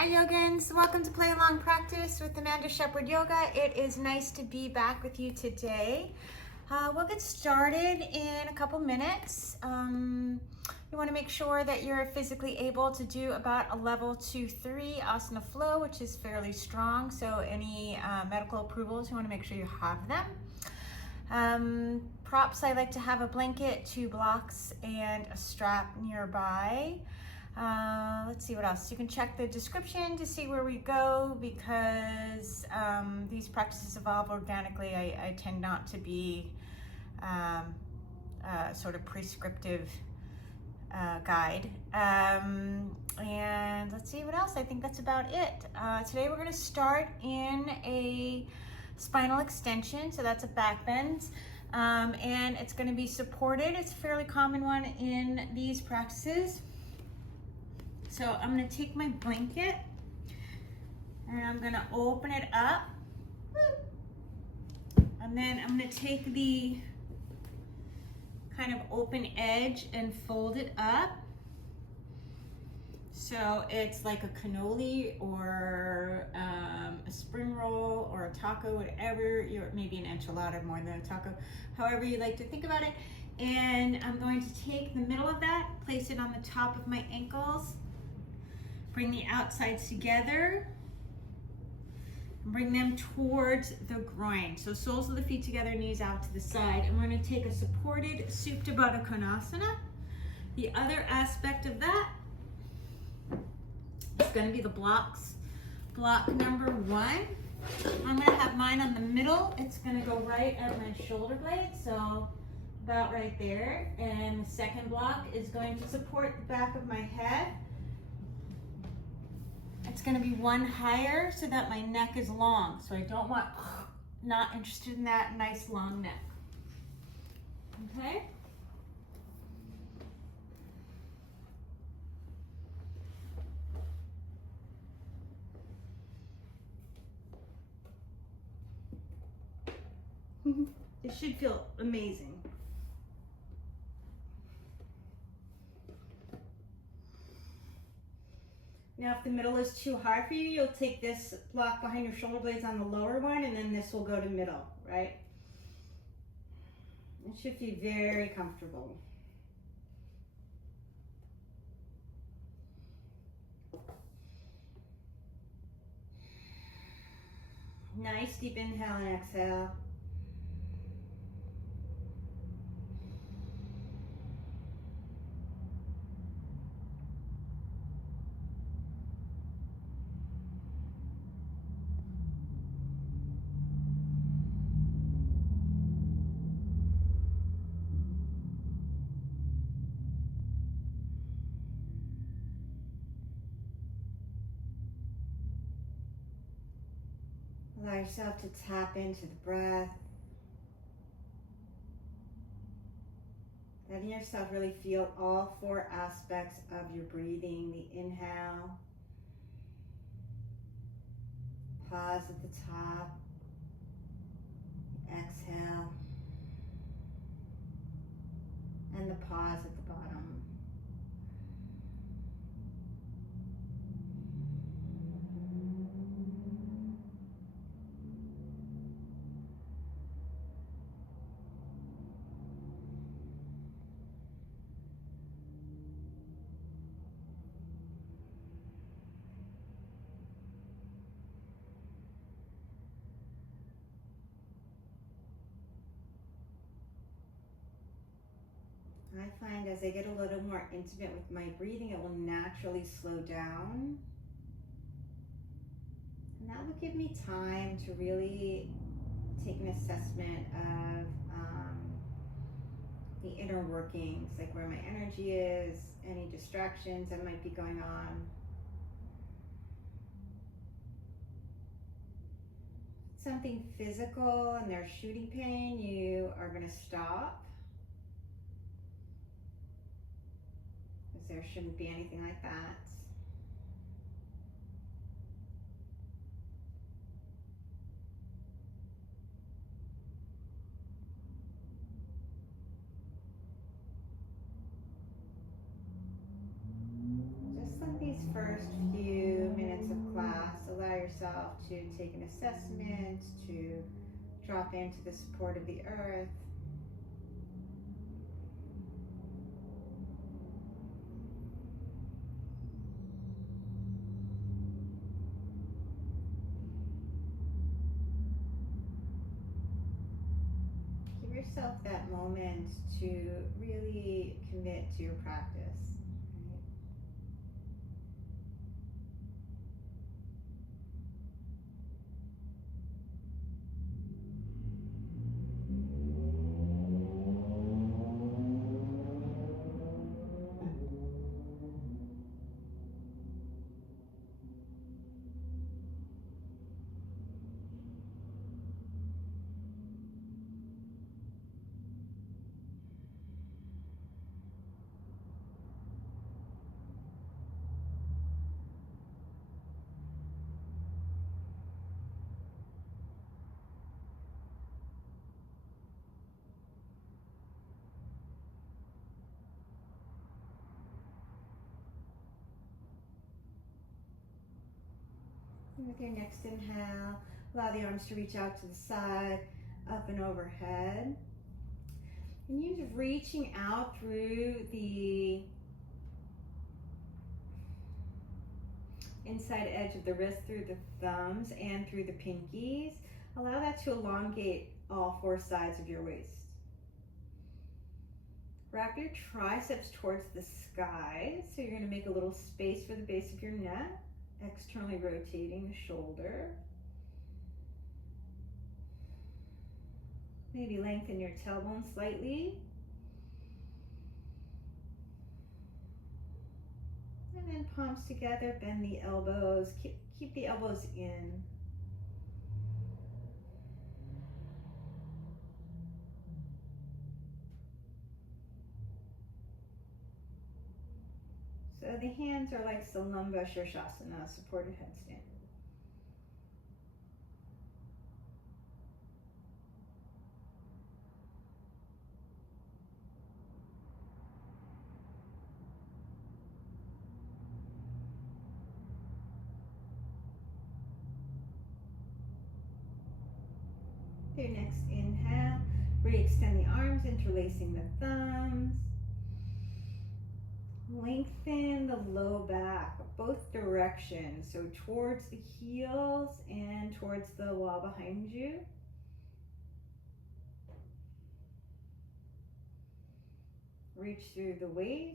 Hi Yogins, welcome to Play Along Practice with Amanda Shepherd Yoga. It is nice to be back with you today. We'll get started in a couple minutes. You want to make sure that you're physically able to do about a level 2-3 asana flow, which is fairly strong. So any medical approvals, you want to make sure you have them. Props, I like to have a blanket, 2 blocks, and a strap nearby. Let's see what else. You can check the description to see where we go because these practices evolve organically. I tend not to be sort of prescriptive guide. And let's see what else. I think that's about it. Today we're going to start in a spinal extension, so that's a back bend. And it's going to be supported. It's a fairly common one in these practices. So I'm going to take my blanket and I'm going to open it up, and then I'm going to take the kind of open edge and fold it up so it's like a cannoli or a spring roll or a taco, whatever, maybe an enchilada more than a taco, however you like to think about it. And I'm going to take the middle of that, place it on the top of my ankles, bring the outsides together, bring them towards the groin. So soles of the feet together, knees out to the side. And we're going to take a supported Supta Baddha Konasana. The other aspect of that is going to be the blocks. Block number 1. I'm going to have mine on the middle. It's going to go right at my shoulder blade, so about right there. And the second block is going to support the back of my head. It's going to be one higher so that my neck is long. So I don't want, not interested in that nice long neck. Okay? It should feel amazing. Now, if the middle is too hard for you, you'll take this block behind your shoulder blades on the lower one, and then this will go to middle, right? It should be very comfortable. Nice deep inhale and exhale. Allow yourself to tap into the breath. Letting yourself really feel all 4 aspects of your breathing. The inhale, pause at the top, exhale, and the pause at the bottom. I find as I get a little more intimate with my breathing, it will naturally slow down. And that will give me time to really take an assessment of the inner workings, like where my energy is, any distractions that might be going on. Something physical and there's shooting pain, you are going to stop. There shouldn't be anything like that. Just let these first few minutes of class, allow yourself to take an assessment, to drop into the support of the earth. Give yourself that moment to really commit to your practice. With your next inhale, allow the arms to reach out to the side, up and overhead. And use reaching out through the inside edge of the wrist, through the thumbs and through the pinkies. Allow that to elongate all four sides of your waist. Wrap your triceps towards the sky, so you're going to make a little space for the base of your neck. Externally rotating the shoulder. Maybe lengthen your tailbone slightly. And then palms together, bend the elbows, keep the elbows in. So the hands are like Salutations, supported headstand. Your next inhale, re-extend the arms, interlacing the thumbs. Lengthen the low back, both directions, so towards the heels and towards the wall behind you. Reach through the waist.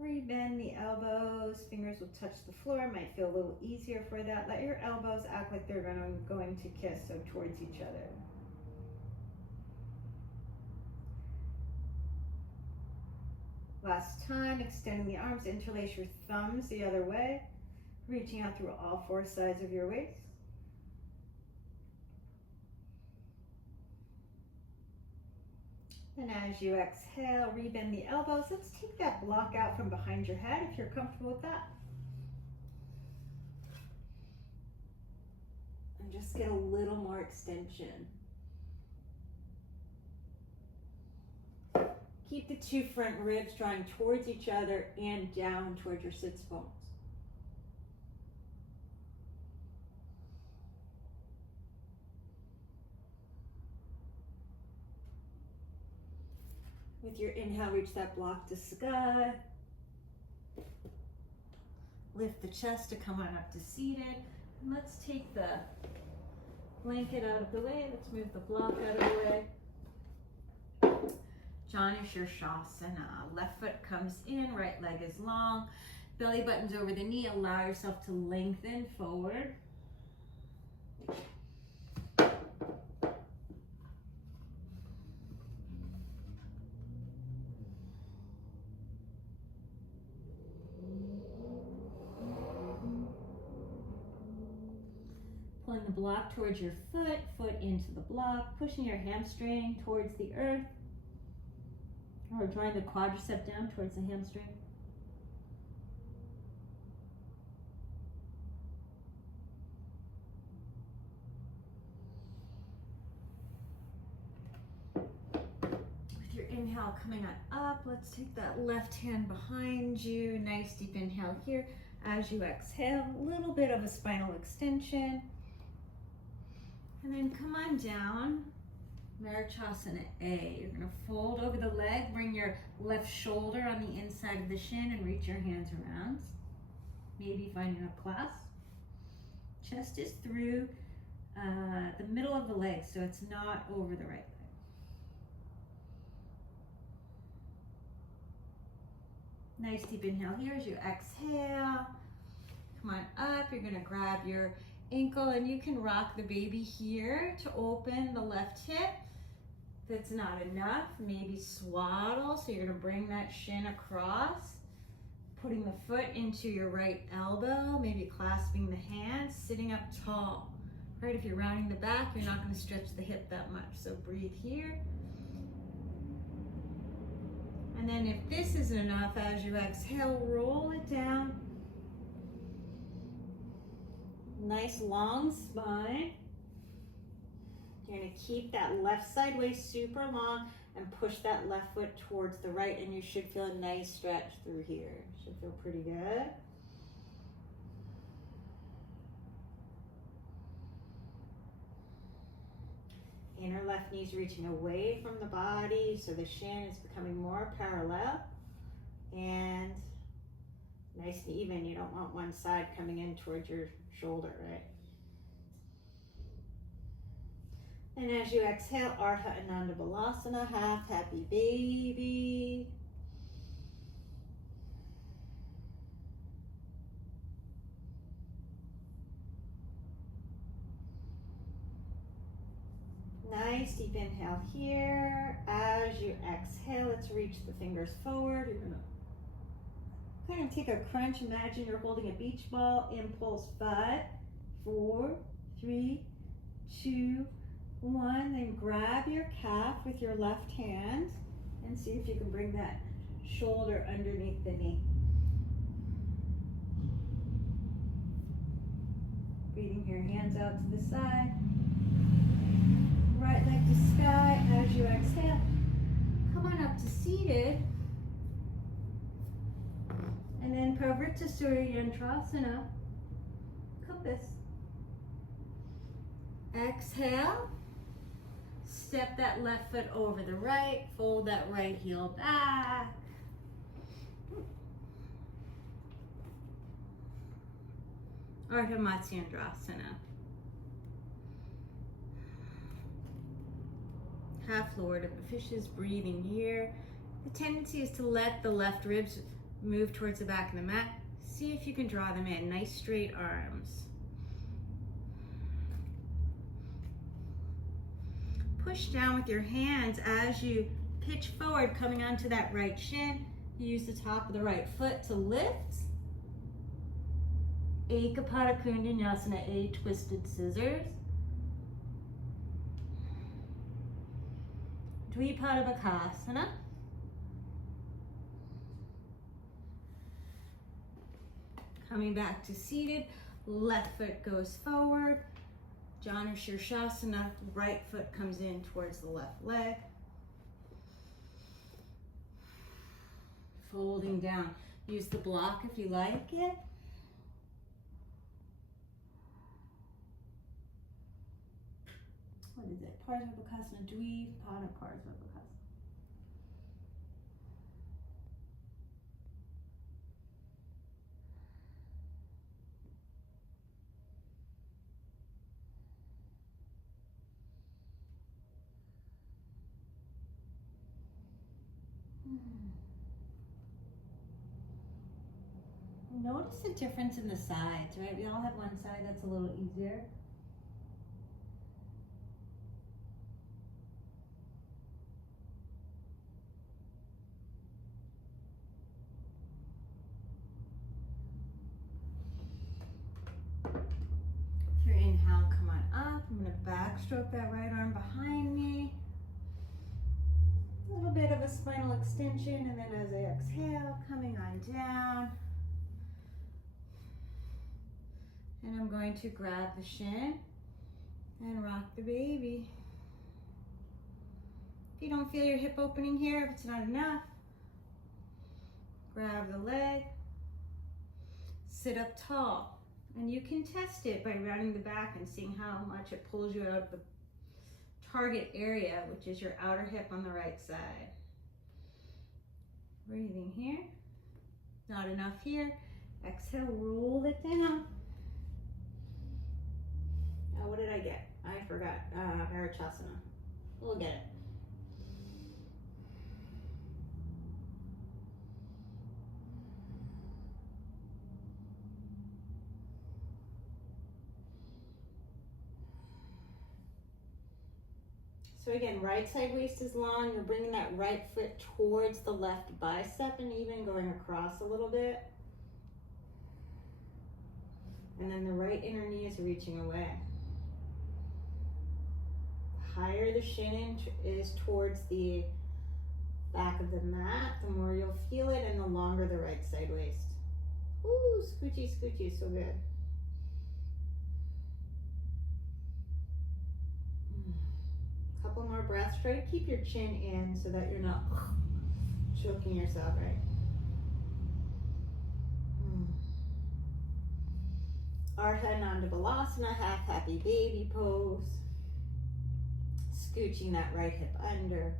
Rebend the elbows, fingers will touch the floor. It might feel a little easier for that. Let your elbows act like they're going to kiss, so towards each other. Last time, extending the arms, interlace your thumbs the other way, reaching out through all four sides of your waist. And as you exhale, rebend the elbows. Let's take that block out from behind your head if you're comfortable with that. And just get a little more extension. Keep the two front ribs drawing towards each other and down towards your sits bones. With your inhale, reach that block to sky. Lift the chest to come on up to seated. And let's take the blanket out of the way. Let's move the block out of the way. Sthira-Sukham. Left foot comes in, right leg is long. Belly button's over the knee. Allow yourself to lengthen forward. Pulling the block towards your foot, foot into the block, pushing your hamstring towards the earth, or drawing the quadricep down towards the hamstring. With your inhale coming on up, let's take that left hand behind you. Nice deep inhale here. As you exhale, a little bit of a spinal extension. And then come on down, Marachasana A. You're gonna fold over the leg, bring your left shoulder on the inside of the shin and reach your hands around. Maybe finding a clasp. Chest is through the middle of the leg, so it's not over the right leg. Nice deep inhale here as you exhale. Come on up, you're gonna grab your ankle and you can rock the baby here to open the left hip. If that's not enough, maybe swaddle, so you're gonna bring that shin across, putting the foot into your right elbow, maybe clasping the hands, sitting up tall. Right, if you're rounding the back, you're not gonna stretch the hip that much, so breathe here. And then if this isn't enough, as you exhale, roll it down. Nice long spine. You're gonna keep that left side waist super long and push that left foot towards the right, and you should feel a nice stretch through here. Should feel pretty good. Inner left knee's reaching away from the body, so the shin is becoming more parallel and nice and even. You don't want one side coming in towards your shoulder, right? And as you exhale, Ardha Ananda Balasana, half happy baby. Nice deep inhale here. As you exhale, let's reach the fingers forward. You're gonna kind of take a crunch. Imagine you're holding a beach ball. Impulse 5, 4, 3, 2, 1. Then grab your calf with your left hand and see if you can bring that shoulder underneath the knee. Breathing your hands out to the side. Right leg to sky. As you exhale, come on up to seated. And then Pravrita Suryantrasana, compass. Exhale. Step that left foot over the right. Fold that right heel back. Ardha Matsyendrasana. Half Lord of the Fishes, breathing here. The tendency is to let the left ribs move towards the back of the mat. See if you can draw them in. Nice straight arms. Push down with your hands as you pitch forward, coming onto that right shin. Use the top of the right foot to lift. Ekapada Kundanyasana, A, twisted scissors. Dvipadabhakasana. Coming back to seated, left foot goes forward. Janu Shirshasana, right foot comes in towards the left leg. Folding down. Use the block if you like it. What is it? Parsvabhakasana, Dvipada Parsvabhakasana. Notice the difference in the sides, right? We all have one side that's a little easier. If your inhale, come on up. I'm going to backstroke that right arm behind me. A little bit of a spinal extension, and then as I exhale, coming on down. And I'm going to grab the shin and rock the baby. If you don't feel your hip opening here, if it's not enough, grab the leg, sit up tall. And you can test it by rounding the back and seeing how much it pulls you out of the target area, which is your outer hip on the right side. Breathing here. Not enough here. Exhale, roll it down. Now, what did I get? I forgot. Varachasana. We'll get it. So again, right side waist is long. You're bringing that right foot towards the left bicep and even going across a little bit. And then the right inner knee is reaching away. The higher the shin is towards the back of the mat, the more you'll feel it, and the longer the right side waist. Ooh, scoochy, scoochy, so good. Couple more breaths. Try to keep your chin in so that you're not choking yourself, right? Ardha Nandavalasana, half happy baby pose. Scooching that right hip under.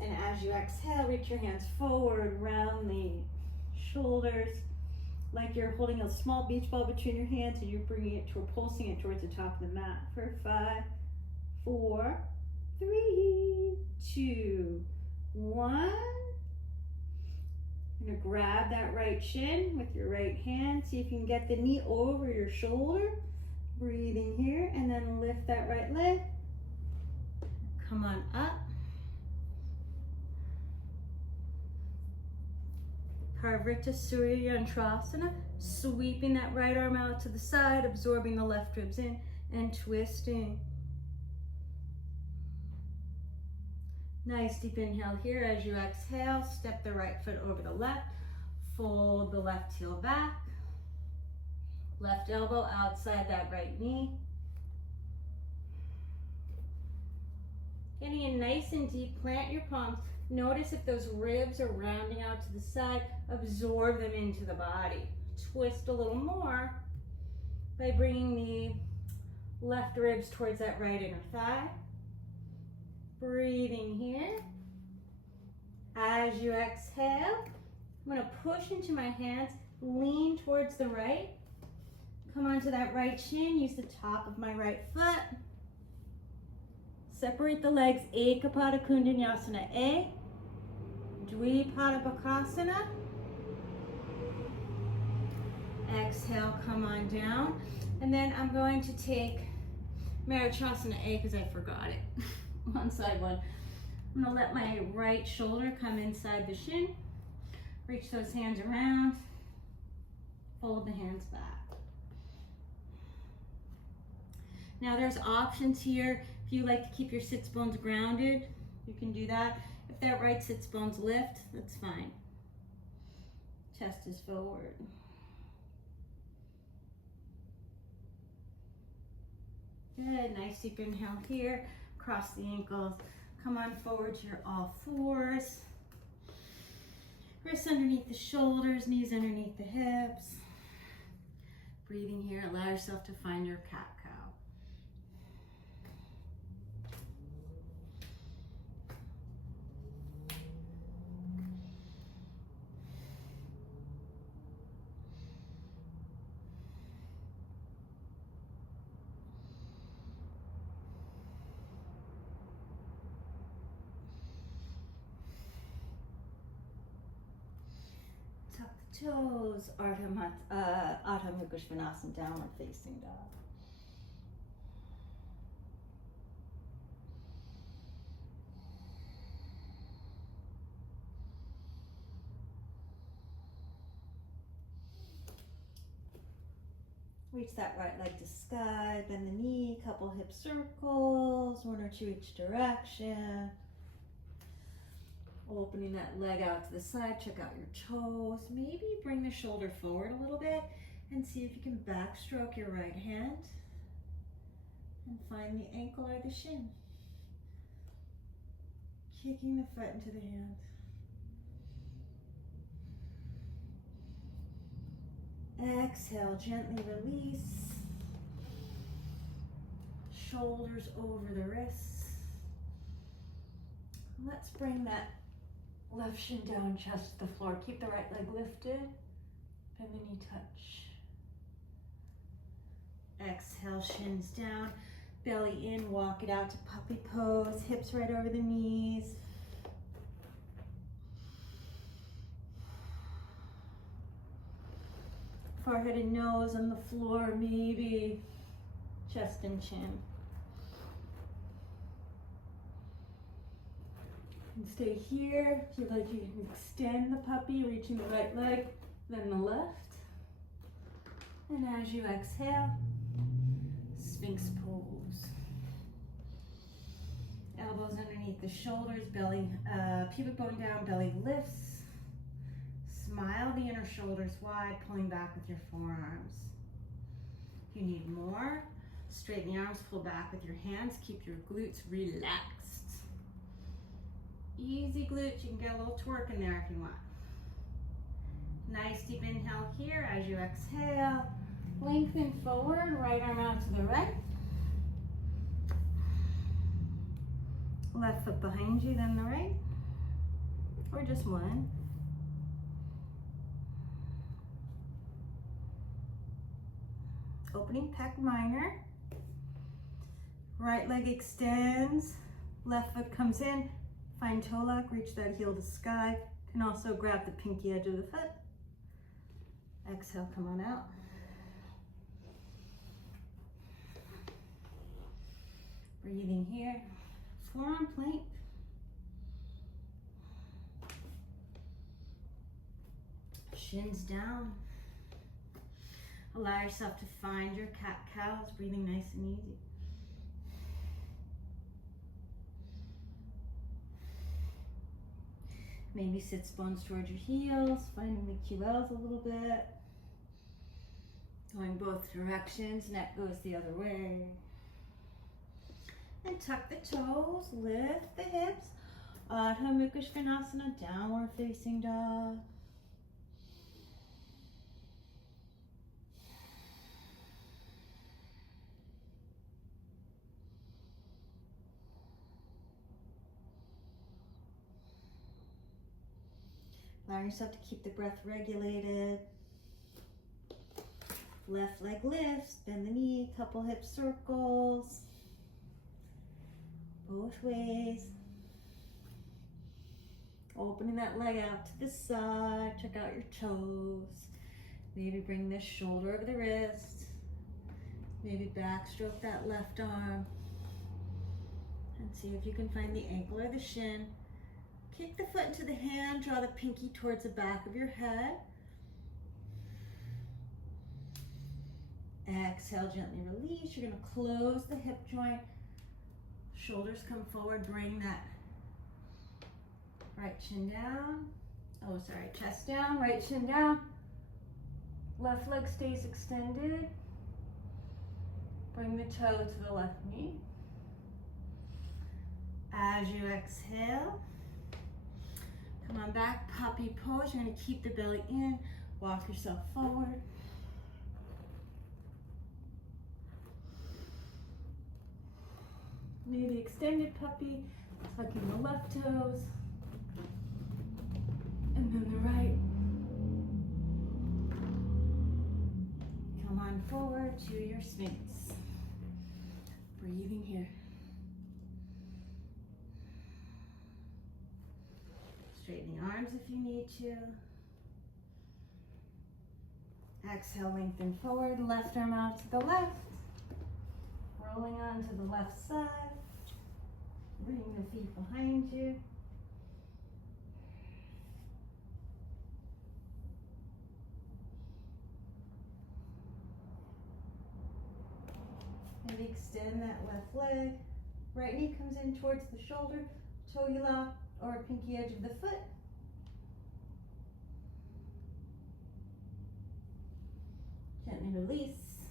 And as you exhale, reach your hands forward, round the shoulders, like you're holding a small beach ball between your hands and you're bringing it to, pulsing it towards the top of the mat for 5, 4, 3, 2, 1. You're gonna grab that right shin with your right hand. See if you can get the knee over your shoulder. Breathing here, and then lift that right leg. Come on up. Parvrita Suryantrasana, sweeping that right arm out to the side, absorbing the left ribs in, and twisting. Nice deep inhale here. As you exhale, step the right foot over the left, fold the left heel back, left elbow outside that right knee. Getting in nice and deep, plant your palms. Notice if those ribs are rounding out to the side, absorb them into the body. Twist a little more by bringing the left ribs towards that right inner thigh. Breathing here. As you exhale, I'm going to push into my hands, lean towards the right. Come onto that right shin, use the top of my right foot. Separate the legs, Ekapada Kundanyasana A, Dvipada Bakasana. Exhale, come on down. And then I'm going to take Marachasana A because I forgot it. One side one. I'm going to let my right shoulder come inside the shin. Reach those hands around. Fold the hands back. Now there's options here. If you like to keep your sits bones grounded, you can do that. If that right sits bones lift, that's fine. Chest is forward. Good, nice deep inhale here. Cross the ankles. Come on forward to your all fours. Wrists underneath the shoulders, knees underneath the hips. Breathing here, allow yourself to find your cat cow. Toes, Ardha Mukha Svanasana, downward facing dog. Reach that right leg to sky, bend the knee, couple hip circles, 1 or 2 each direction. Opening that leg out to the side, check out your toes. Maybe bring the shoulder forward a little bit and see if you can backstroke your right hand and find the ankle or the shin. Kicking the foot into the hand. Exhale, gently release. Shoulders over the wrists. Let's bring that left shin down, chest to the floor. Keep the right leg lifted. Bend the knee touch. Exhale, shins down. Belly in, walk it out to puppy pose. Hips right over the knees. Forehead and nose on the floor, maybe chest and chin. And stay here. If you'd like, you can extend the puppy, reaching the right leg, then the left. And as you exhale, Sphinx pose. Elbows underneath the shoulders, belly, pubic bone down, belly lifts. Smile the inner shoulders wide, pulling back with your forearms. If you need more, straighten the arms, pull back with your hands. Keep your glutes relaxed. Easy glutes, you can get a little twerk in there if you want. Nice deep inhale here. As you exhale, lengthen forward, right arm out to the right. Left foot behind you, then the right. Or just one. Opening pec minor. Right leg extends. Left foot comes in. Find toe lock, reach that heel to sky. Can also grab the pinky edge of the foot. Exhale, come on out. Breathing here. Forearm plank. Shins down. Allow yourself to find your cat-cows, breathing nice and easy. Maybe sit bones towards your heels, finding the QLs a little bit. Going both directions, neck goes the other way. And tuck the toes, lift the hips. Ardha Mukha Svanasana, downward facing dog. Allow yourself to keep the breath regulated. Left leg lifts, bend the knee, couple hip circles. Both ways. Opening that leg out to the side, check out your toes. Maybe bring this shoulder over the wrist. Maybe backstroke that left arm. And see if you can find the ankle or the shin. Kick the foot into the hand, draw the pinky towards the back of your head. Exhale, gently release. You're going to close the hip joint. Shoulders come forward, bring that right shin down. Oh, sorry, chest down, right shin down. Left leg stays extended. Bring the toe to the left knee. As you exhale, come on back, puppy pose. You're going to keep the belly in, walk yourself forward. Maybe extended puppy, tucking the left toes, and then the right. Come on forward to your Sphinx. Breathing here. Straighten the arms if you need to. Exhale, lengthen forward, left arm out to the left. Rolling on to the left side. Bring the feet behind you. Maybe extend that left leg. Right knee comes in towards the shoulder, toe lock or pinky edge of the foot. Gently release.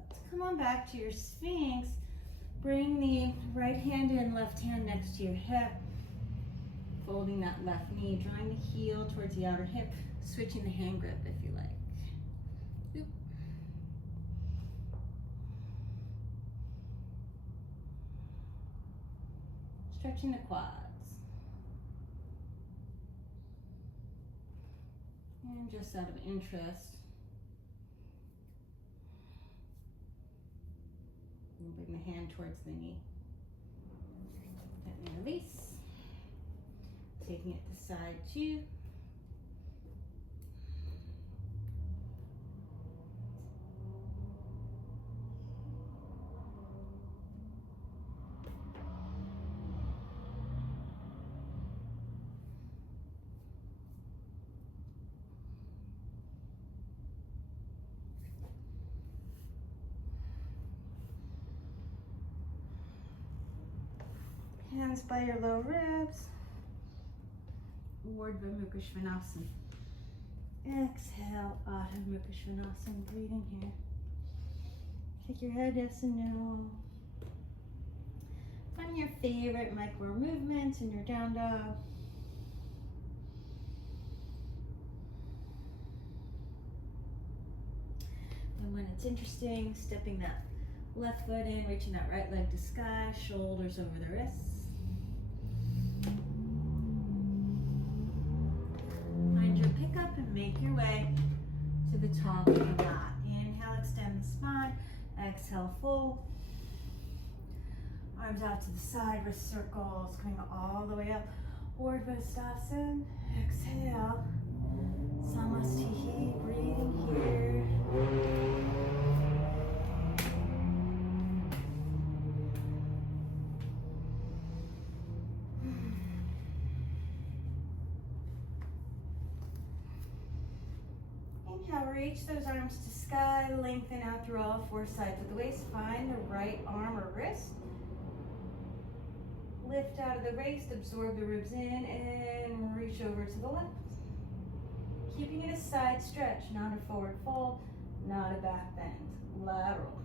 Let's come on back to your Sphinx. Bring the right hand in, left hand next to your hip. folding that left knee, drawing the heel towards the outer hip, switching the hand grip if you like. Oop. Stretching the quads. And just out of interest, and bring the hand towards the knee. Gently release. Taking it to side 2. Hands by your low ribs. Ardha Mukha Svanasana. Exhale, Ardha Mukha Svanasana. Breathing here. Shake your head, yes and no. Find your favorite micro movements in your down dog. And when it's interesting, stepping that left foot in, reaching that right leg to sky, shoulders over the wrists. Find your pickup and make your way to the top of the mat. Inhale, extend the spine. Exhale, fold. Arms out to the side, wrist circles, coming all the way up. Urdhva-stasana. Exhale. Samastihi, breathing here. Inhale, reach those arms to sky, lengthen out through all 4 sides of the waist. Find the right arm or wrist. Lift out of the waist, absorb the ribs in, and reach over to the left. Keeping it a side stretch, not a forward fold, not a back bend. Lateral.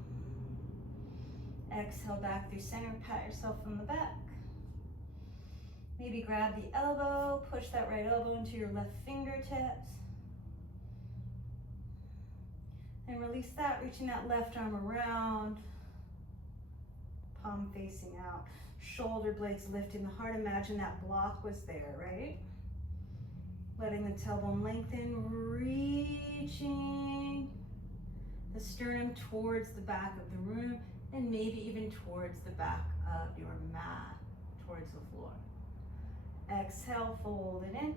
Exhale back through center, pat yourself from the back. Maybe grab the elbow, push that right elbow into your left fingertips. And release that, reaching that left arm around, palm facing out. Shoulder blades lifting the heart. Imagine that block was there, right? Letting the tailbone lengthen, reaching the sternum towards the back of the room, and maybe even towards the back of your mat, towards the floor. Exhale, fold it in.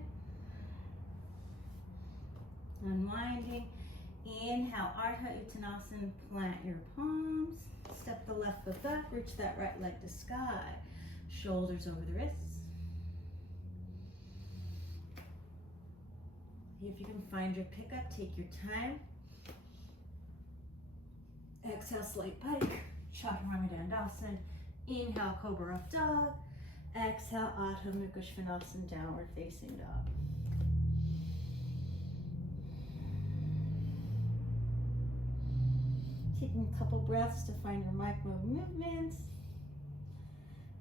Unwinding. Inhale, Ardha Uttanasana, plant your palms. Step the left foot back, reach that right leg to sky. Shoulders over the wrists. If you can find your pickup, take your time. Exhale, slight pike, Chaturanga Dandasana. Inhale, Cobra Up Dog. Exhale, Ardha Mukha Svanasana, Downward Facing Dog. Taking a couple breaths to find your micro movements.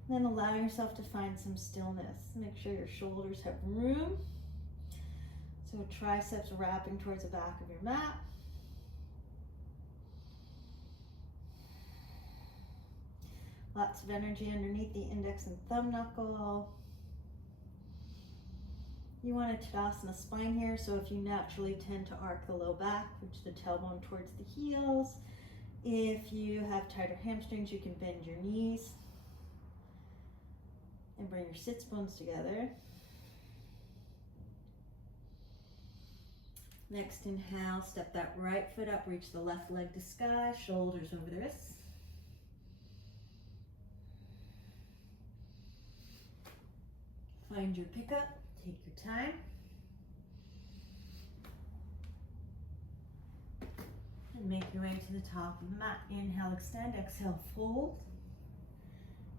Then allow yourself to find some stillness. Make sure your shoulders have room. So triceps wrapping towards the back of your mat. Lots of energy underneath the index and thumb knuckle. You want a Tadasana spine here, so if you naturally tend to arc the low back, reach the tailbone towards the heels. If you have tighter hamstrings, you can bend your knees and bring your sits bones together. Next, inhale, step that right foot up, reach the left leg to sky, shoulders over the wrists. Find your pickup, take your time. And make your way to the top of the mat. Inhale, extend, exhale, fold.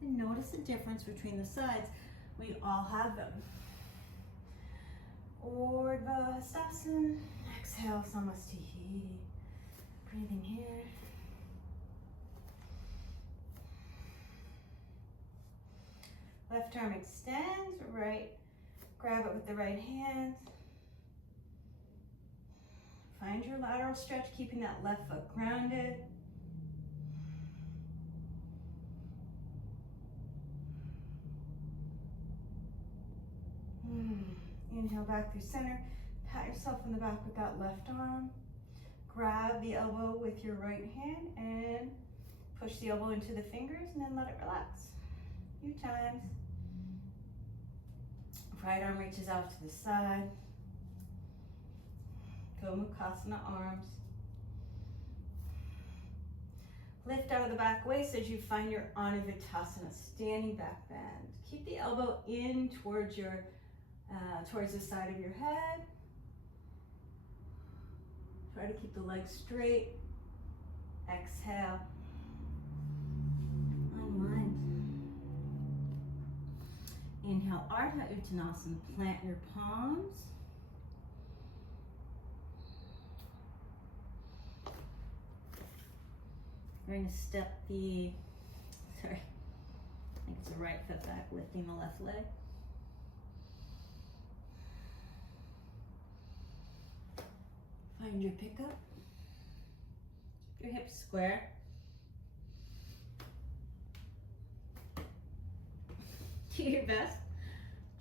And notice the difference between the sides. We all have them. Urdhva-stasana. Exhale, Samastihi. Breathing here. Left arm extends, right Grab it with the right hand. Find your lateral stretch, keeping that left foot grounded. Inhale back through center. Pat yourself in the back with that left arm. Grab the elbow with your right hand and push the elbow into the fingers and then let it relax. A few times. Right arm reaches out to the side. Gomukhasana arms. Lift out of the back waist as you find your Anuvittasana, standing back bend. Keep the elbow in towards your towards the side of your head. Try to keep the legs straight. Exhale. Unwind. Inhale, Ardha Uttanasana. Plant your palms. We're going to step the, I think it's the right foot back, lifting the left leg. Find your pickup. Keep your hips square. Do your best.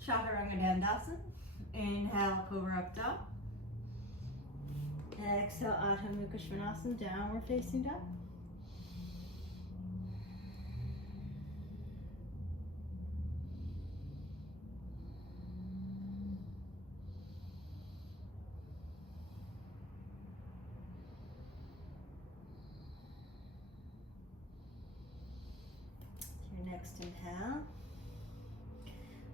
Chaturanga. Inhale, Cobra up dog. Exhale, Adho Mukha Svanasana, downward facing dog. Next inhale,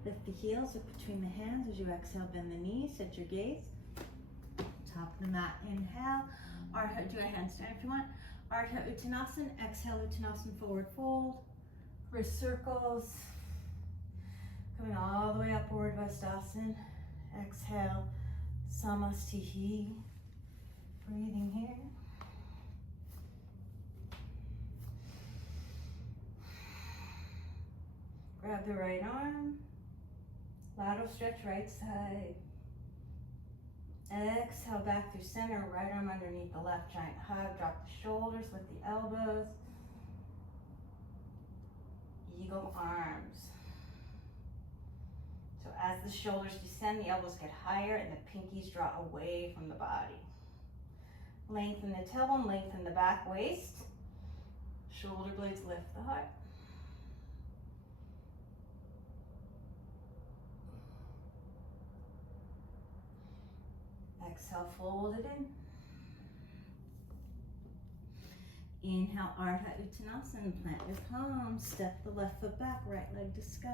lift the heels up between the hands. As you exhale, bend the knees, set your gaze. Top of the mat, inhale. Ardha, do a handstand if you want. Ardha Uttanasana, exhale Uttanasana, forward fold. Wrist circles. Coming all the way up, Urdhva. Exhale, Samastihi. Breathing here. Grab the right arm, lateral stretch right side. Exhale back through center, right arm underneath the left, giant hug. Drop the shoulders, lift the elbows. Eagle arms. So as the shoulders descend, the elbows get higher and the pinkies draw away from the body. Lengthen the tailbone, lengthen the back waist. Shoulder blades lift the heart. Exhale, fold it in. Inhale, Ardha Uttanasana, plant your palms, step the left foot back, right leg to sky.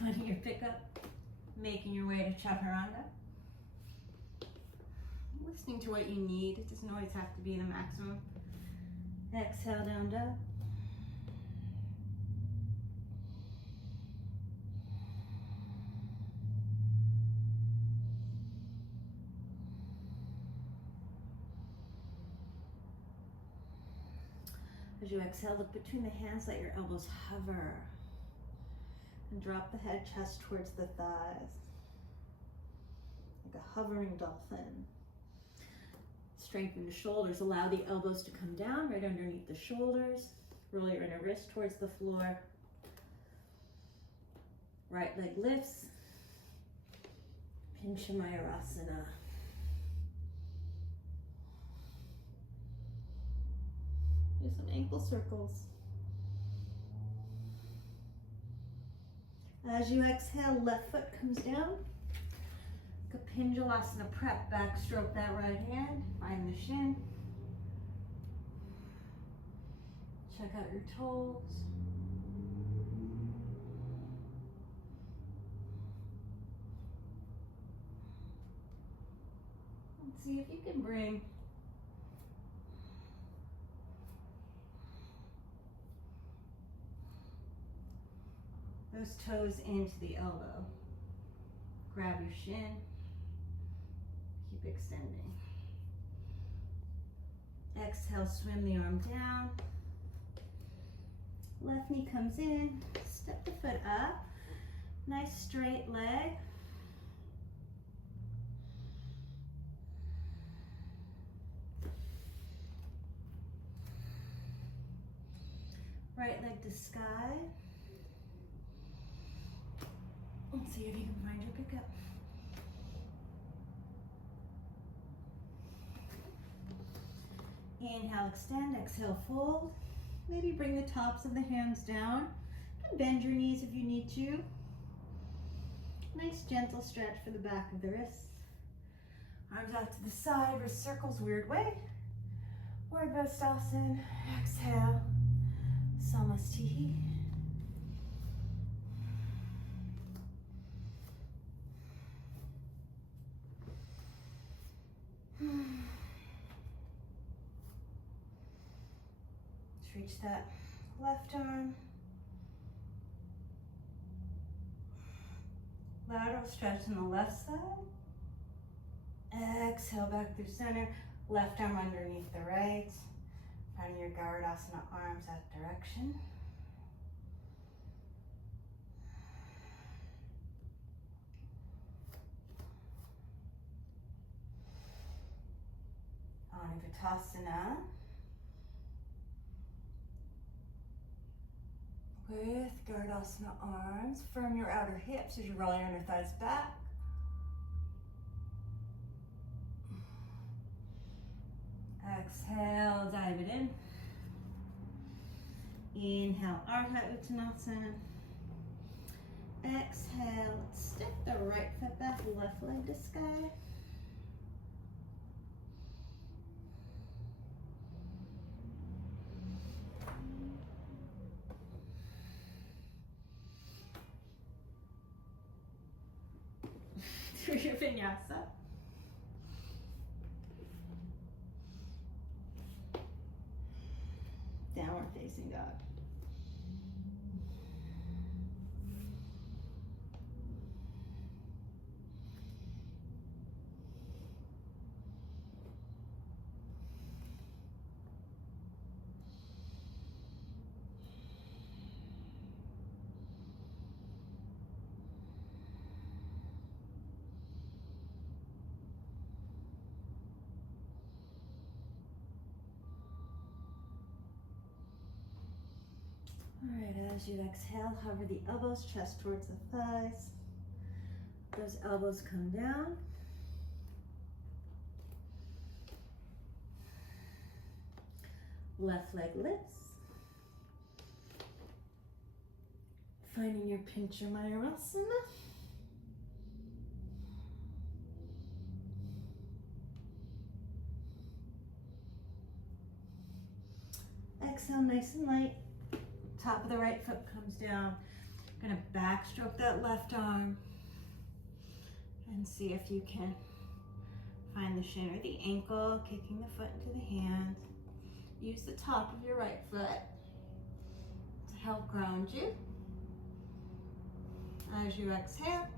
Finding your pickup, making your way to Chaturanga. Listening to what you need, it doesn't always have to be the maximum. Exhale, down dog. As you exhale, look between the hands, let your elbows hover. And drop the head, chest towards the thighs. Like a hovering dolphin. Strengthen the shoulders, allow the elbows to come down right underneath the shoulders. Roll your inner wrist towards the floor. Right leg lifts. Pinchamayurasana. Do some ankle circles. As you exhale, left foot comes down. Kapinjalasana, prep, backstroke that right hand. Find the shin. Check out your toes. Let's see if you can bring those toes into the elbow. Grab your shin. Keep extending. Exhale, swim the arm down. Left knee comes in, step the foot up. Nice straight leg. Right leg to sky. Let's see if you can find your pickup. Inhale, extend, exhale, fold. Maybe bring the tops of the hands down. You can bend your knees if you need to. Nice gentle stretch for the back of the wrists. Arms out to the side, wrist circles, weird way. Urdhva exhale, Samasthihi. Let's reach that left arm. Lateral stretch on the left side. Exhale back through center. Left arm underneath the right. Finding your Yoganidrasana arms that direction. Anuvasana. With Yoganidrasana arms, firm your outer hips as you roll your inner thighs back. Exhale, dive it in. Inhale, Ardha Uttanasana. Exhale, step the right foot back, left leg to sky. Through your vinyasa. Downward facing dog. All right, as you exhale, hover the elbows, chest towards the thighs. Those elbows come down. Left leg lifts. Finding your pincher Mayurasana. Exhale, nice and light. Top of the right foot comes down. Gonna backstroke that left arm and see if you can find the shin or the ankle, kicking the foot into the hand. Use the top of your right foot to help ground you. As you exhale,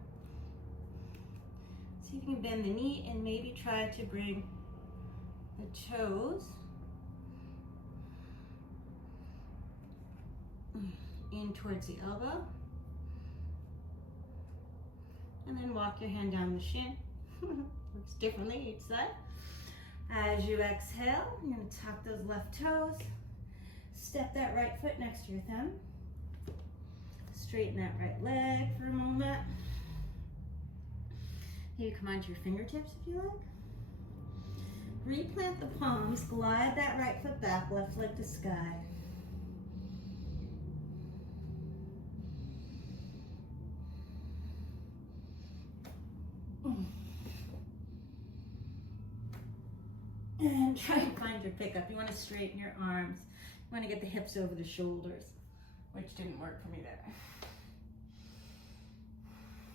see if you can bend the knee and maybe try to bring the toes in towards the elbow. And then walk your hand down the shin. Looks differently each side. As you exhale, you're going to tuck those left toes. Step that right foot next to your thumb. Straighten that right leg for a moment. Maybe come onto your fingertips if you like. Replant the palms, glide that right foot back, left leg to sky. And try and find your pickup. You want to straighten your arms. You want to get the hips over the shoulders, which didn't work for me there.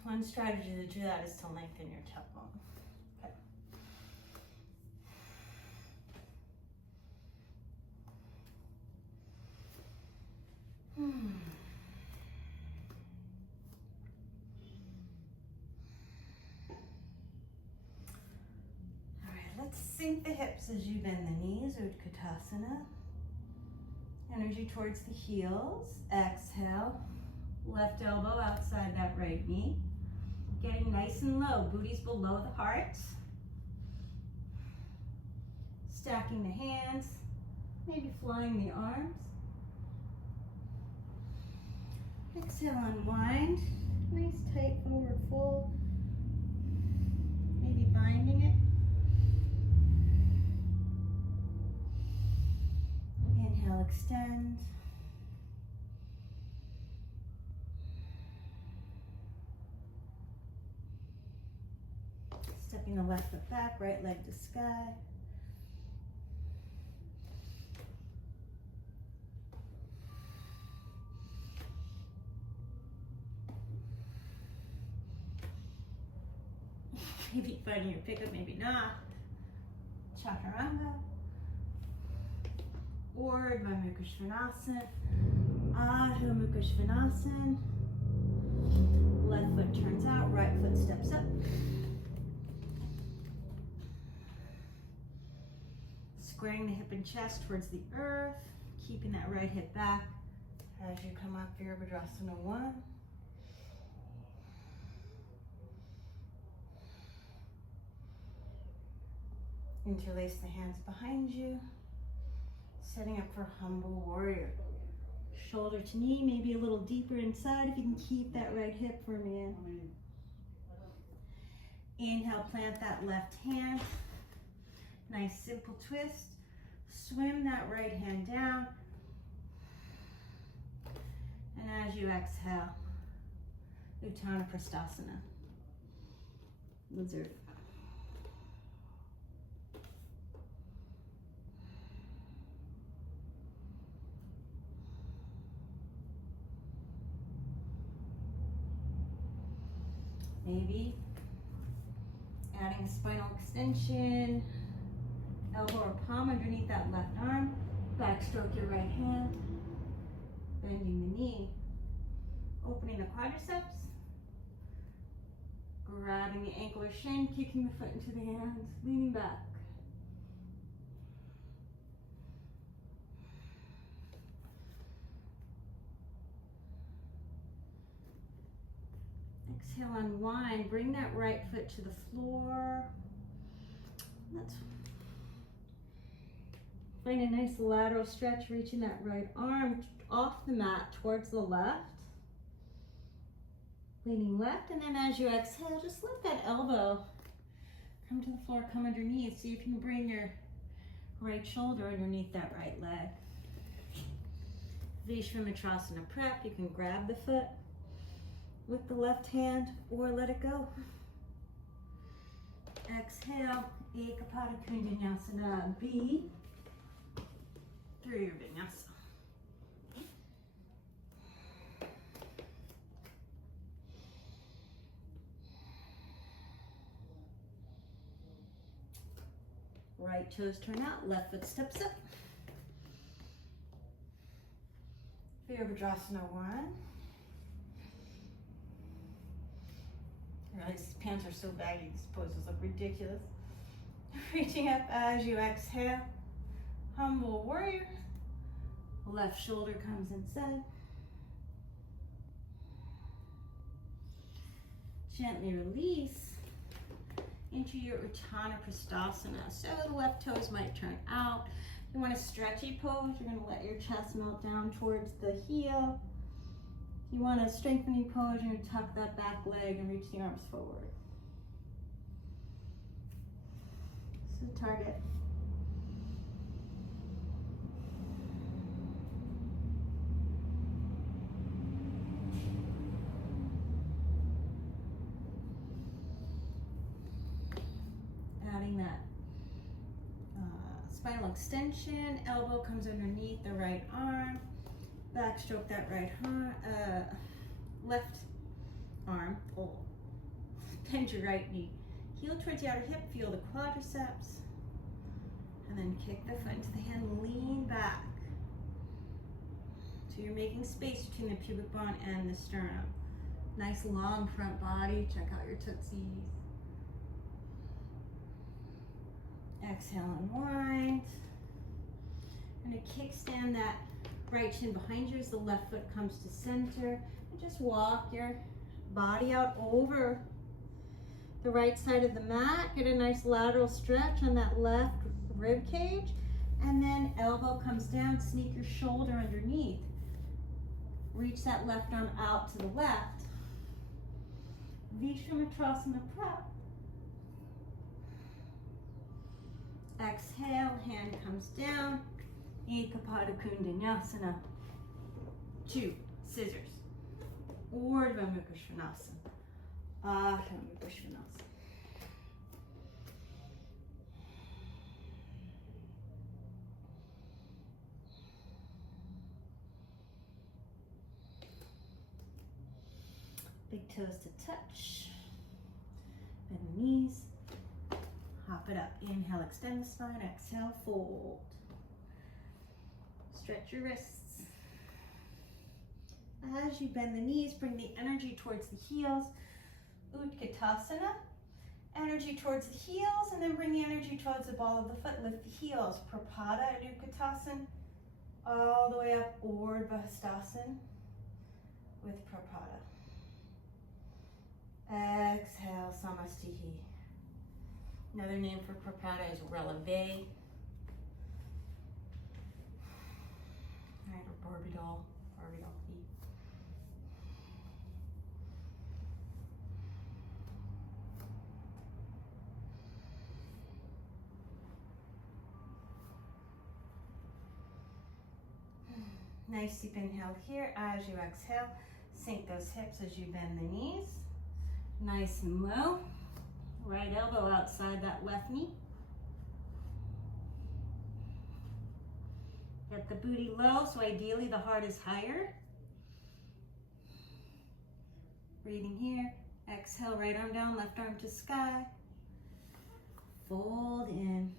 One strategy to do that is to lengthen your tailbone. Okay. All right, let's Sink the hips as you bend the knees, Utkatasana. Energy towards the heels. Exhale. Left elbow outside that right knee. Getting nice and low. Booty's below the heart. Stacking the hands. Maybe flying the arms. Exhale, unwind. Nice tight forward fold. Maybe binding it. Inhale, extend. Stepping the left foot back, right leg to sky. Maybe finding your pickup, maybe not. Chaturanga. Or Ardha Mukha Svanasana. Ardha Mukha Svanasana. Left foot turns out, right foot steps up. Squaring the hip and chest towards the earth. Keeping that right hip back as you come up Virabhadrasana 1. Interlace the hands behind you. Setting up for humble warrior. Shoulder to knee, maybe a little deeper inside if you can keep that right hip for me. Inhale, plant that left hand. Nice simple twist. Swim that right hand down. And as you exhale, Utthana Prasthasana. Lizard. Maybe adding a spinal extension, elbow or palm underneath that left arm, backstroke your right hand, bending the knee, opening the quadriceps, grabbing the ankle or shin, kicking the foot into the hands, leaning back. Exhale, unwind. Bring that right foot to the floor. Let's find a nice lateral stretch, reaching that right arm off the mat towards the left. Leaning left, and then as you exhale, just let that elbow come to the floor, come underneath. See if you can bring your right shoulder underneath that right leg. Vishvamitrasana prep, you can grab the foot with the left hand or let it go. Exhale, Ekapada Kundanyasana B through your vinyasa. Right toes turn out, left foot steps up. Virabhadrasana 1. These pants are so baggy, these poses look ridiculous. Reaching up as you exhale. Humble warrior. Left shoulder comes inside. Gently release into your Utthana Prasthasana. So the left toes might turn out. If you want a stretchy pose, you're going to let your chest melt down towards the heel. If you want a strengthening pose, you're going to tuck that back leg and reach the arms forward. So target. Adding that spinal extension, elbow comes underneath the right arm. Backstroke that right arm, left arm, bend your right knee. Heel towards the outer hip, feel the quadriceps. And then kick the foot into the hand, lean back. So you're making space between the pubic bone and the sternum. Nice long front body, check out your tootsies. Exhale, unwind. I'm going to kickstand that right shin behind you as the left foot comes to center. And just walk your body out over the right side of the mat. Get a nice lateral stretch on that left rib cage. And then elbow comes down, sneak your shoulder underneath. Reach that left arm out to the left. Vishwamitrasana prep. Exhale, hand comes down. Ekapada Kundanyasana. 2 scissors. Urdhva Mukha Svanasana. Ardha Mukha Svanasana. Big toes to touch. Bend the knees. Hop it up. Inhale, extend the spine. Exhale, fold. Stretch your wrists. As you bend the knees, bring the energy towards the heels. Utkatasana. Energy towards the heels, and then bring the energy towards the ball of the foot. Lift the heels. Prapada at Utkatasana. All the way up. Urdhva Hastasana with Prapada. Exhale, Samastihi. Another name for Prapada is releve. Right, or Barbie doll feet. Nice deep inhale here. As you exhale, sink those hips as you bend the knees. Nice and low. Right elbow outside that left knee. Get the booty low, so ideally the heart is higher. Breathing here. Exhale, right arm down, left arm to sky. Fold in.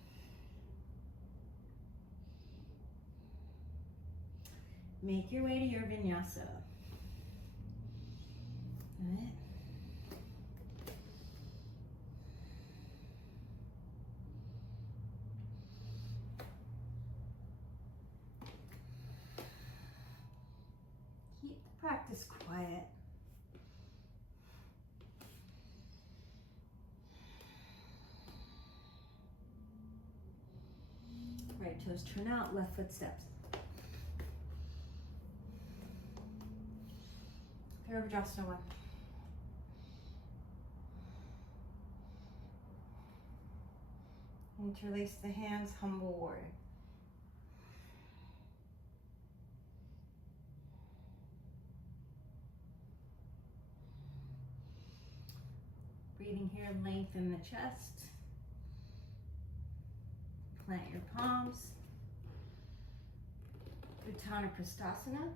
Make your way to your vinyasa. All right. Keep the practice quiet. Right toes turn out, left foot steps. Virabhadrasana 1. Interlace the hands, humble warrior. Breathing here, lengthen the chest. Plant your palms. Uttana Prasthasana.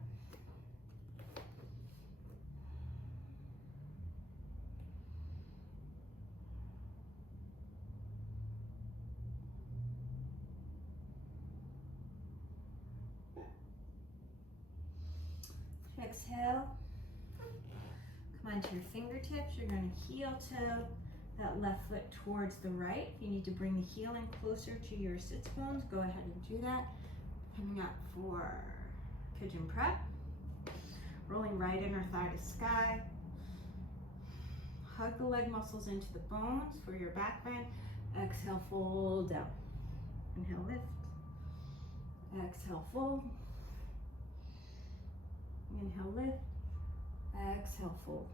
Exhale. Come onto your fingertips. You're going to heel toe that left foot towards the right. If you need to bring the heel in closer to your sits bones, go ahead and do that. Coming up for Pigeon prep. Rolling right inner thigh to sky. Hug the leg muscles into the bones for your back bend. Exhale, fold down. Inhale, lift. Exhale, fold. Inhale, lift. Exhale, fold.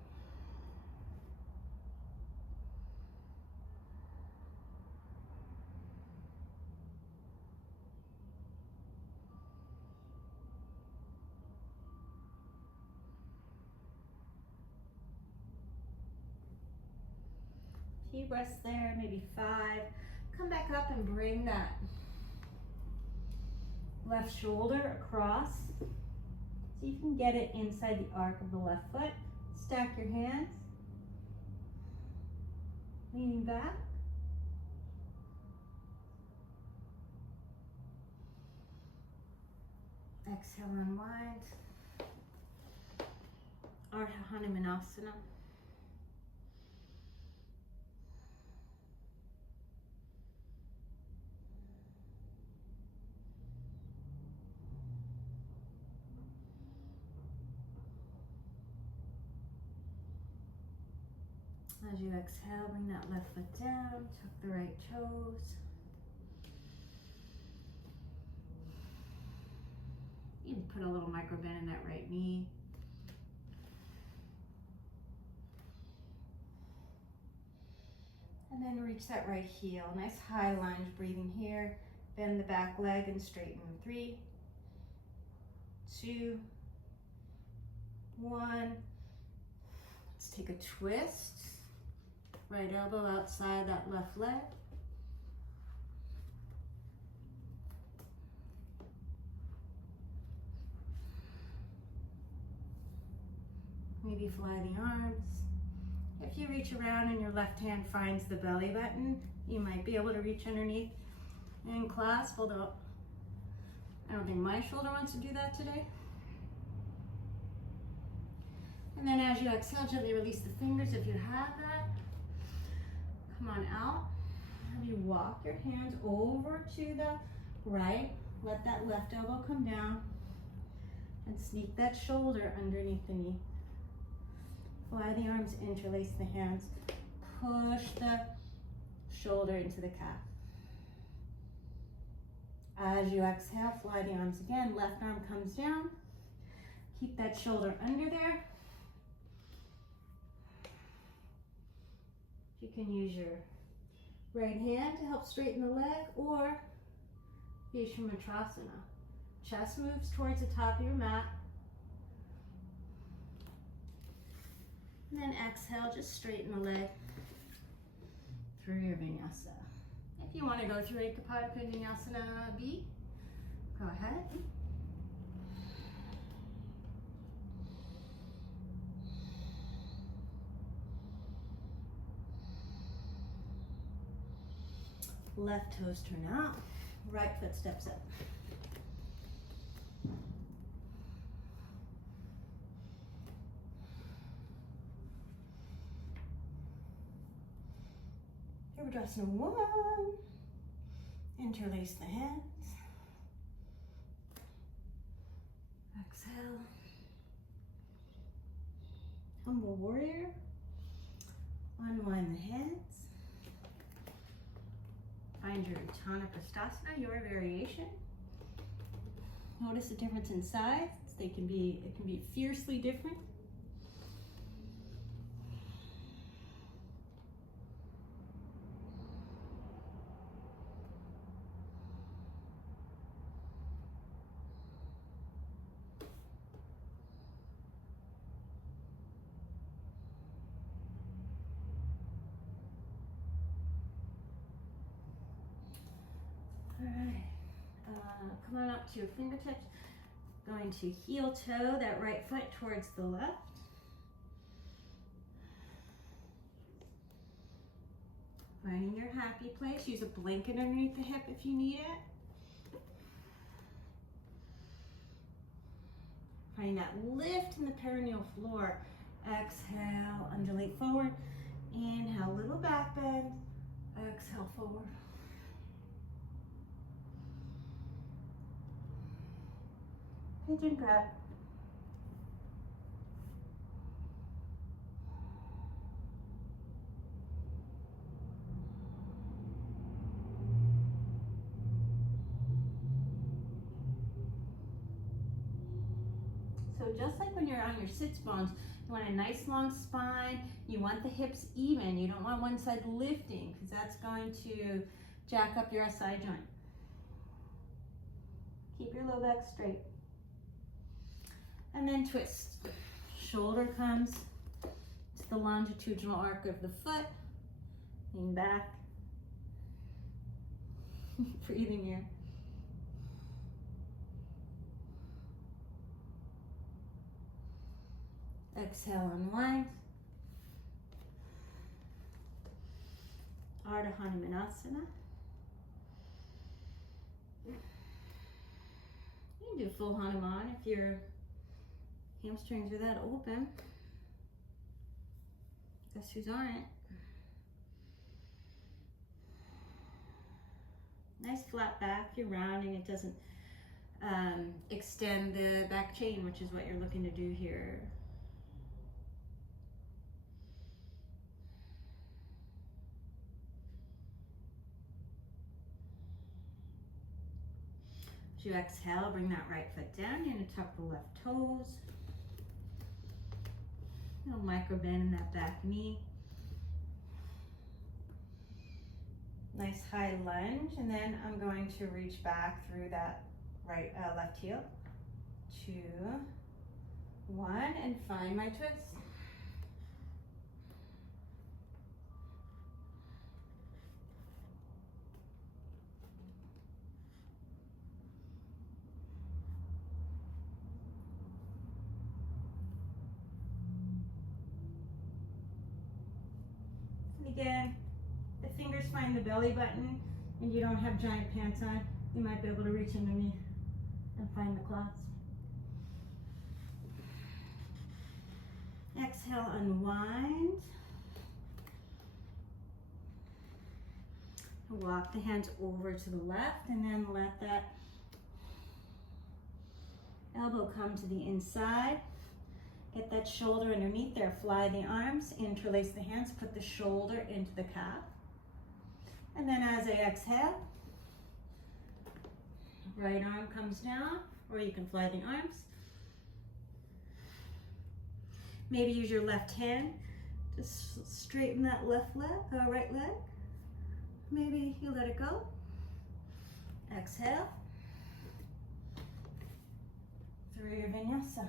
Few breaths there, maybe 5. Come back up and bring that left shoulder across. So you can get it inside the arc of the left foot. Stack your hands. Leaning back. Exhale, unwind. Ardha Hanumanasana. As you exhale, bring that left foot down, tuck the right toes. You can put a little micro bend in that right knee. And then reach that right heel. Nice high lunge, breathing here. Bend the back leg and straighten. 3, 2, 1. Let's take a twist. Right elbow outside that left leg. Maybe fly the arms. If you reach around and your left hand finds the belly button, you might be able to reach underneath and clasp, although I don't think my shoulder wants to do that today. And then as you exhale, gently release the fingers if you have that. Come on out. Have you walk your hands over to the right. Let that left elbow come down and sneak that shoulder underneath the knee. Fly the arms, interlace the hands. Push the shoulder into the calf. As you exhale, fly the arms again. Left arm comes down. Keep that shoulder under there. You can use your right hand to help straighten the leg, or Vishamanitrasana. Chest moves towards the top of your mat. And then exhale, just straighten the leg through your vinyasa. If you want to go through Ekapada Vinyasana B, go ahead. Left toes turn out, right foot steps up. Yoganidrasana 1. Interlace the hands. Exhale. Humble warrior. Unwind the hands. Find your Uttanapastasana, your variation. Notice the difference in size. It can be fiercely different. Come on up to your fingertips. Going to heel toe that right foot towards the left. Finding your happy place. Use a blanket underneath the hip if you need it. Finding that lift in the perineal floor. Exhale, undulate forward. Inhale, little back bend. Exhale, forward. Pigeon grab. So just like when you're on your sits bones, you want a nice long spine. You want the hips even. You don't want one side lifting because that's going to jack up your SI joint. Keep your low back straight. And then twist. Shoulder comes to the longitudinal arc of the foot. Lean back. Breathing here. Exhale, unwind. Ardha Hanumanasana. You can do full Hanuman if your hamstrings are that open. Guess whose aren't? Nice flat back. You're rounding. It doesn't extend the back chain, which is what you're looking to do here. As you exhale, bring that right foot down. You're going to tuck the left toes. Little micro bend in that back knee. Nice high lunge, and then I'm going to reach back through that left heel. 2, 1, and find my twist. Again, the fingers find the belly button and you don't have giant pants on, you might be able to reach underneath and find the cloths. Exhale, unwind. Walk the hands over to the left and then let that elbow come to the inside. Get that shoulder underneath there, fly the arms, interlace the hands, put the shoulder into the calf. And then as I exhale, right arm comes down, or you can fly the arms. Maybe use your left hand to straighten that right leg. Maybe you let it go. Exhale. Through your vinyasa.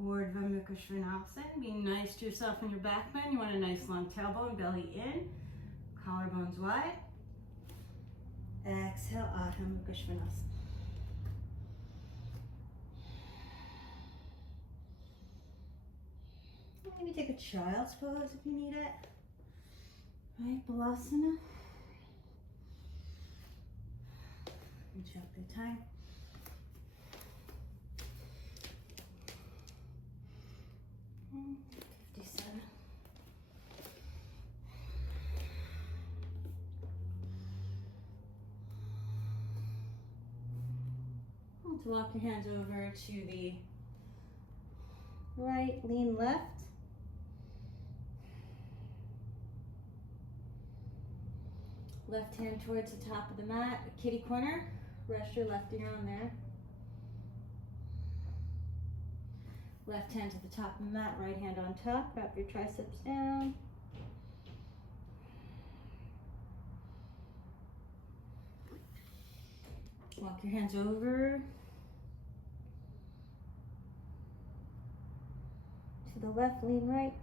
Ardha Mukha Svanasana. Be nice to yourself in your back bend. You want a nice long tailbone, belly in, collarbones wide. Exhale, Ardha Mukha Svanasana. Maybe take a child's pose if you need it. Right, Balasana. And check the time. And 57. To walk your hands over to the right, lean left. Left hand towards the top of the mat, kitty corner. Rest your left ear on there. Left hand to the top of the mat, right hand on top. Wrap your triceps down. Walk your hands over to the left, lean right.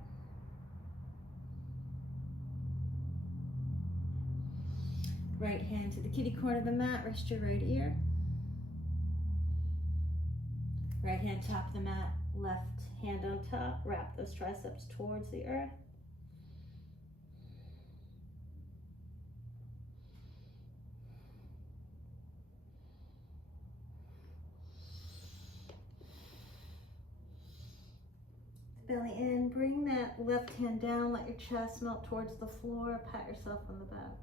Right hand to the kitty corner of the mat, rest your right ear. Right hand top of the mat, left hand on top, wrap those triceps towards the earth. Belly in, bring that left hand down, let your chest melt towards the floor, pat yourself on the back.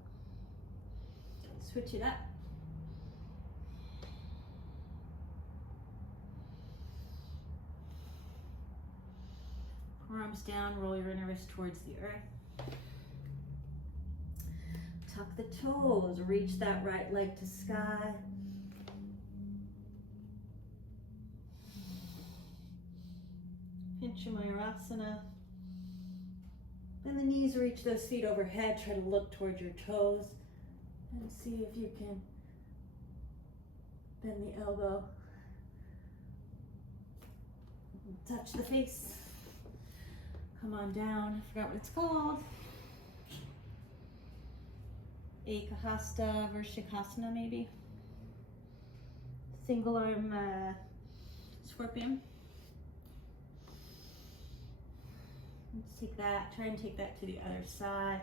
Switch it up. Arms down, roll your inner wrist towards the earth. Tuck the toes, reach that right leg to sky. Pinch your Mayurasana. Bend the knees, reach those feet overhead, try to look towards your toes. And see if you can bend the elbow. Touch the face. Come on down. I forgot what it's called. Ekahasta Vrshikasana maybe. Single arm scorpion. Let's take that. Try and take that to the other side.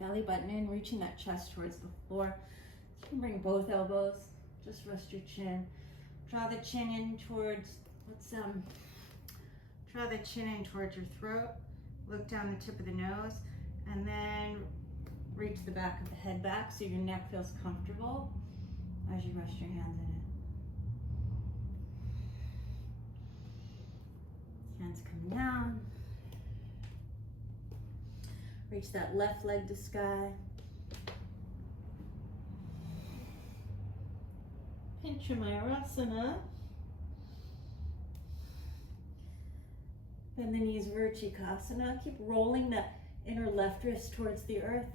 Belly button in, reaching that chest towards the floor. You can bring both elbows, just rest your chin. Draw the chin in towards, draw the chin in towards your throat. Look down the tip of the nose, and then reach the back of the head back so your neck feels comfortable as you rest your hands in it. Hands come down. Reach that left leg to sky. Pigeon. Bend the knees, Vrachikasana. Keep rolling that inner left wrist towards the earth.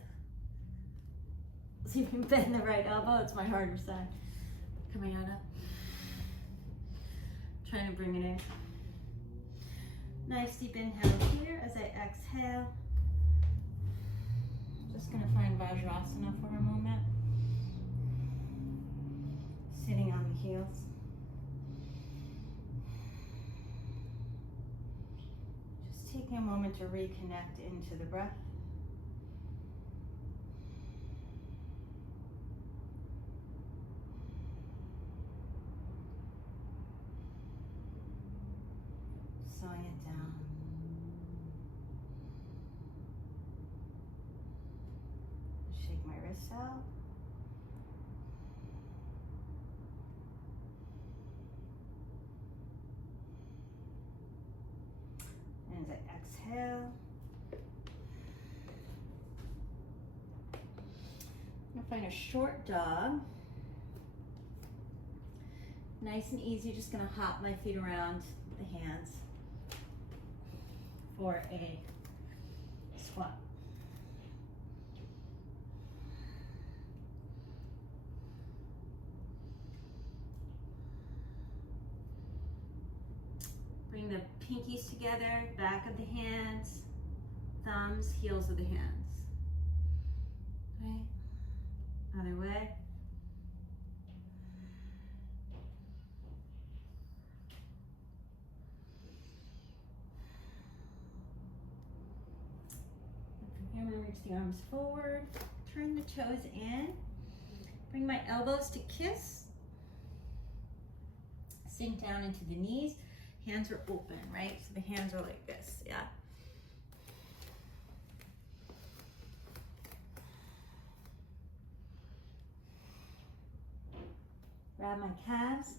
See if you can bend the right elbow. It's my harder side. Coming out up. Trying to bring it in. Nice deep inhale here as I exhale. Just going to find Vajrasana for a moment. Sitting on the heels. Just taking a moment to reconnect into the breath. Slowing it down. Shake my wrists out. And as I exhale, I'm going to find a short dog. Nice and easy, just going to hop my feet around the hands for a squat. Bring the pinkies together, back of the hands, thumbs, heels of the hands. Right? Other way. I'm going to reach the arms forward, turn the toes in, bring my elbows to kiss, sink down into the knees, hands are open, right? So the hands are like this, yeah? Grab my calves,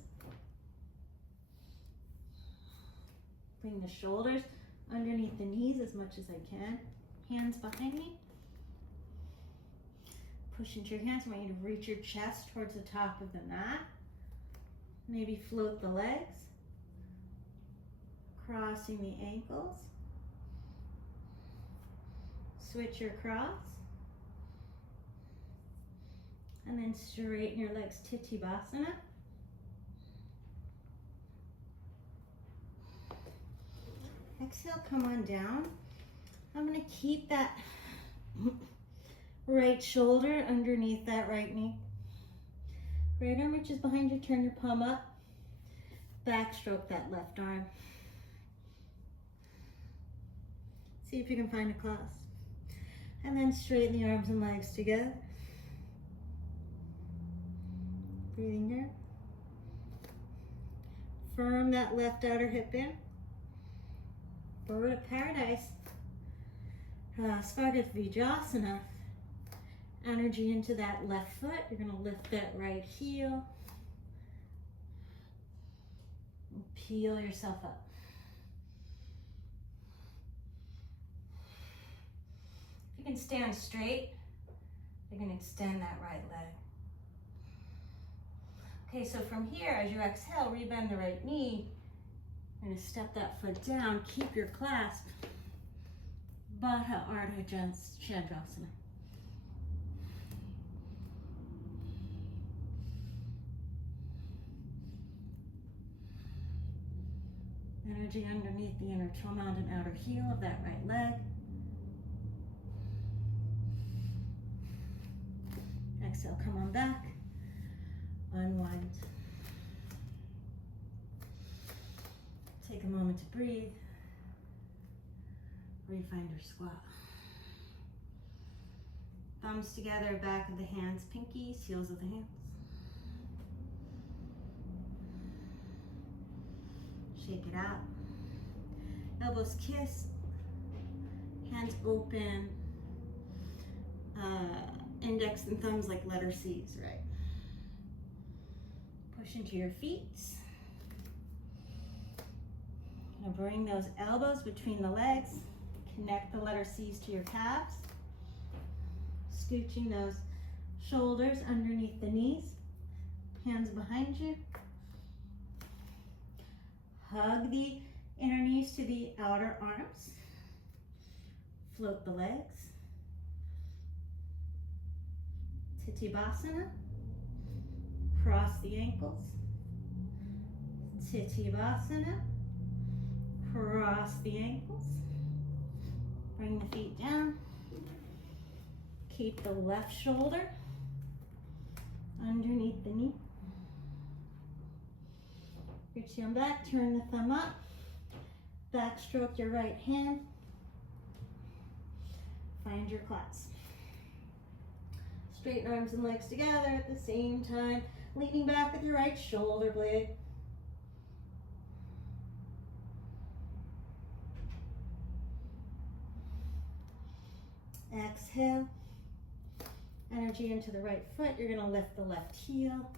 bring the shoulders underneath the knees as much as I can. Hands behind me. Push into your hands. I want you to reach your chest towards the top of the mat. Maybe float the legs. Crossing the ankles. Switch your cross. And then straighten your legs, Titibhasana. Exhale, come on down. I'm going to keep that right shoulder underneath that right knee. Right arm reaches behind you, turn your palm up. Backstroke that left arm. See if you can find a clasp. And then straighten the arms and legs together. Breathing here. Firm that left outer hip in. Bird of Paradise. Svargadvijasana. Energy into that left foot. You're going to lift that right heel. And peel yourself up. If you can stand straight, you're going to extend that right leg. Okay, so from here, as you exhale, rebend the right knee. You're going to step that foot down. Keep your clasp. Ardha Chandrasana. Energy underneath the inner toe mound and outer heel of that right leg. Exhale, come on back. Unwind. Take a moment to breathe. Refind your squat. Thumbs together, back of the hands, pinkies, heels of the hands. Shake it out. Elbows kiss. Hands open. Index and thumbs like letter C's, right? Push into your feet. Now bring those elbows between the legs. Connect the letter C's to your calves. Scooching those shoulders underneath the knees. Hands behind you. Hug the inner knees to the outer arms. Float the legs. Titibasana. Cross the ankles. Titibasana. Cross the ankles. Bring the feet down. Keep the left shoulder underneath the knee. Your chin back, turn the thumb up. Backstroke your right hand. Find your class. Straighten arms and legs together at the same time. Leaning back with your right shoulder blade. Exhale. Energy into the right foot. You're going to lift the left heel.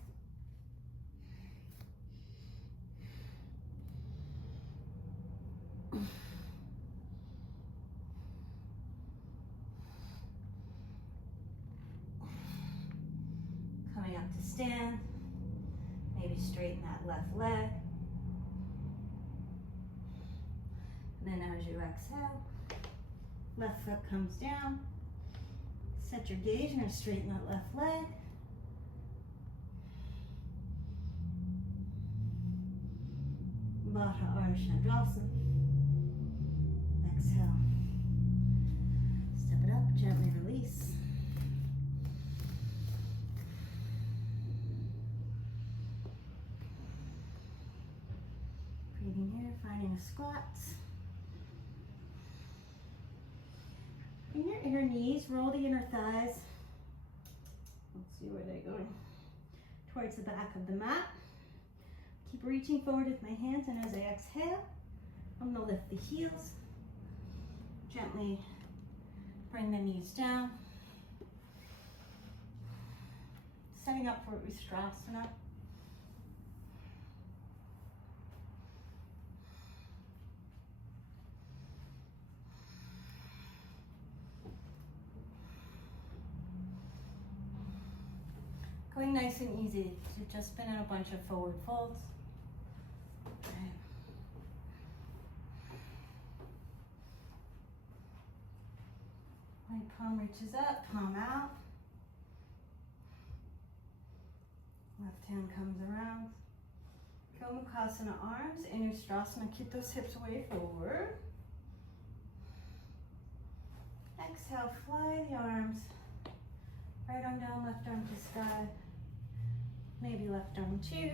Coming up to stand. Maybe straighten that left leg. And then as you exhale, left foot comes down. Set your gaze. You're going to straighten that left leg. Baddha Ardha Chandrasana. Exhale. Step it up. Gently release. Breathing here, finding a squat. In your inner knees, roll the inner thighs. Let's see where they're going. Towards the back of the mat. Keep reaching forward with my hands, and as I exhale, I'm going to lift the heels. Gently bring the knees down. Setting up for Ustrasana. Going nice and easy. You've just been in a bunch of forward folds. Okay. Right palm reaches up, palm out. Left hand comes around. Gomukhasana arms, in Ustrasana, keep those hips way forward. Exhale, fly the arms. Right arm down, left arm to sky. Maybe left arm too.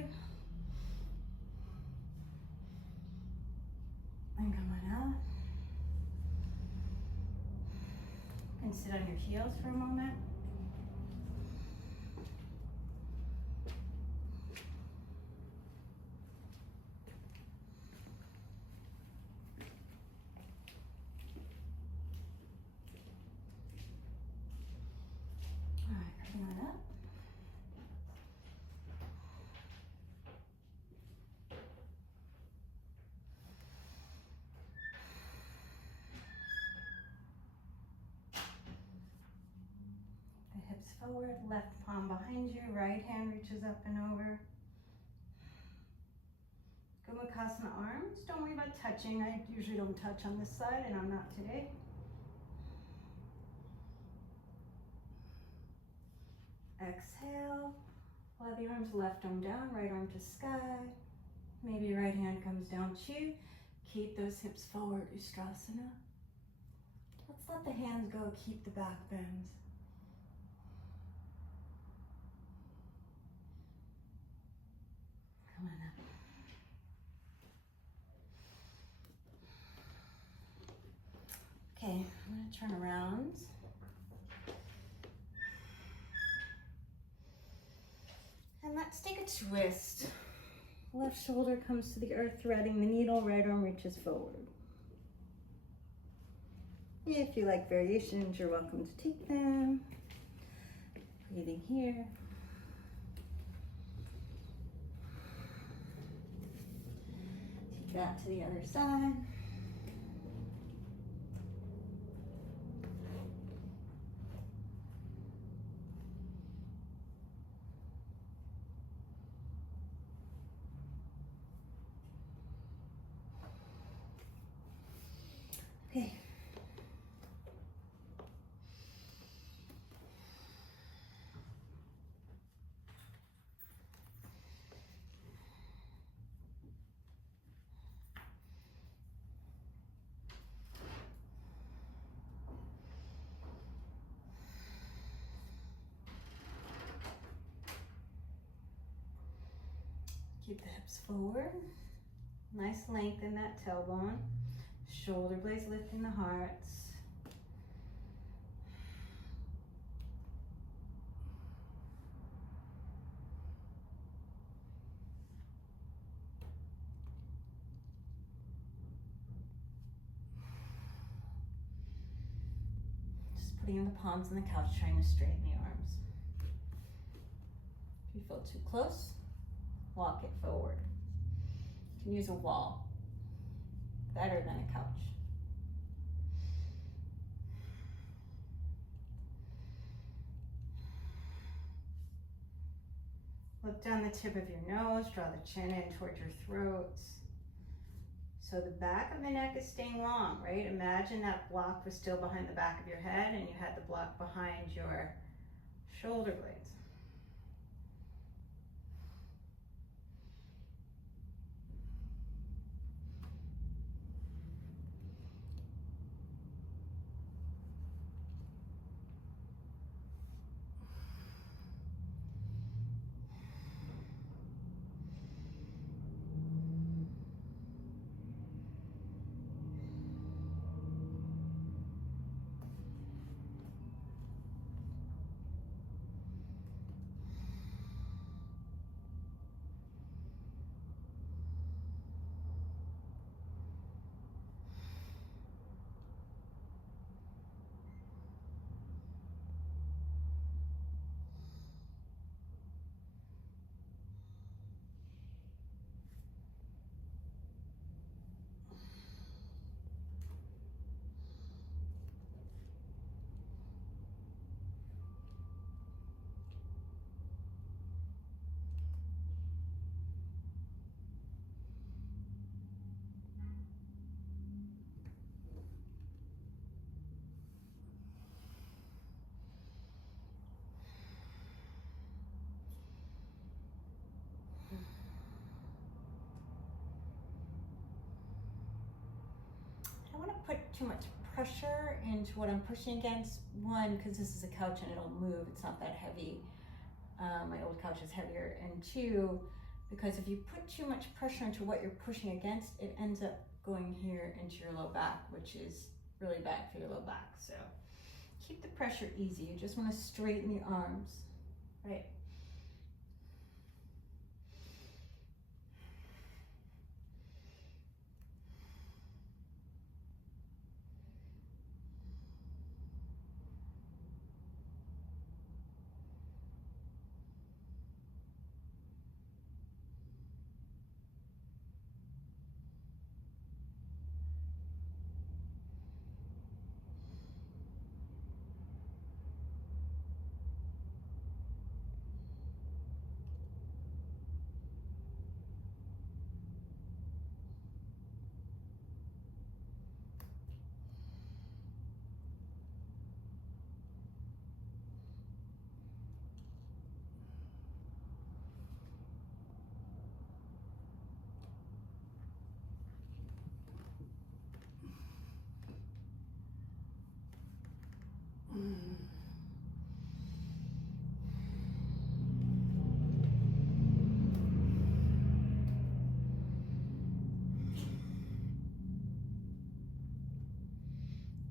And come on out. And sit on your heels for a moment. All right, coming on up. Forward, left palm behind you, right hand reaches up and over. Gomukhasana arms, don't worry about touching. I usually don't touch on this side, and I'm not today. Exhale, fly the arms, left arm down, right arm to sky. Maybe right hand comes down too. Keep those hips forward, Ustrasana. Let's let the hands go, keep the back bends. Come on up. Okay, I'm going to turn around. And let's take a twist. Left shoulder comes to the earth, threading the needle, right arm reaches forward. If you like variations, you're welcome to take them. Breathing here. That to the other side. Okay. Keep the hips forward. Nice length in that tailbone. Shoulder blades lifting the hearts. Just putting the palms on the couch, trying to straighten the arms. If you feel too close, walk it forward. You can use a wall. Better than a couch. Look down the tip of your nose, draw the chin in towards your throat. So the back of the neck is staying long, right? Imagine that block was still behind the back of your head and you had the block behind your shoulder blades. I don't want to put too much pressure into what I'm pushing against. One, because this is a couch and it'll move. It's not that heavy. My old couch is heavier. And two, because if you put too much pressure into what you're pushing against, it ends up going here into your low back, which is really bad for your low back. So keep the pressure easy. You just want to straighten the arms, right?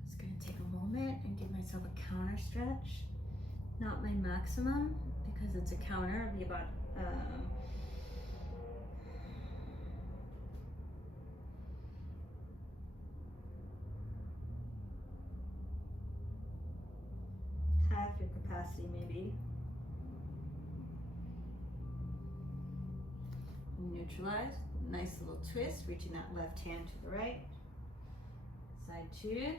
Just going to take a moment and give myself a counter stretch. Not my maximum, because it's a counter. It'll be about half your capacity maybe. Neutralize. Nice little twist, reaching that left hand to the right. Side two.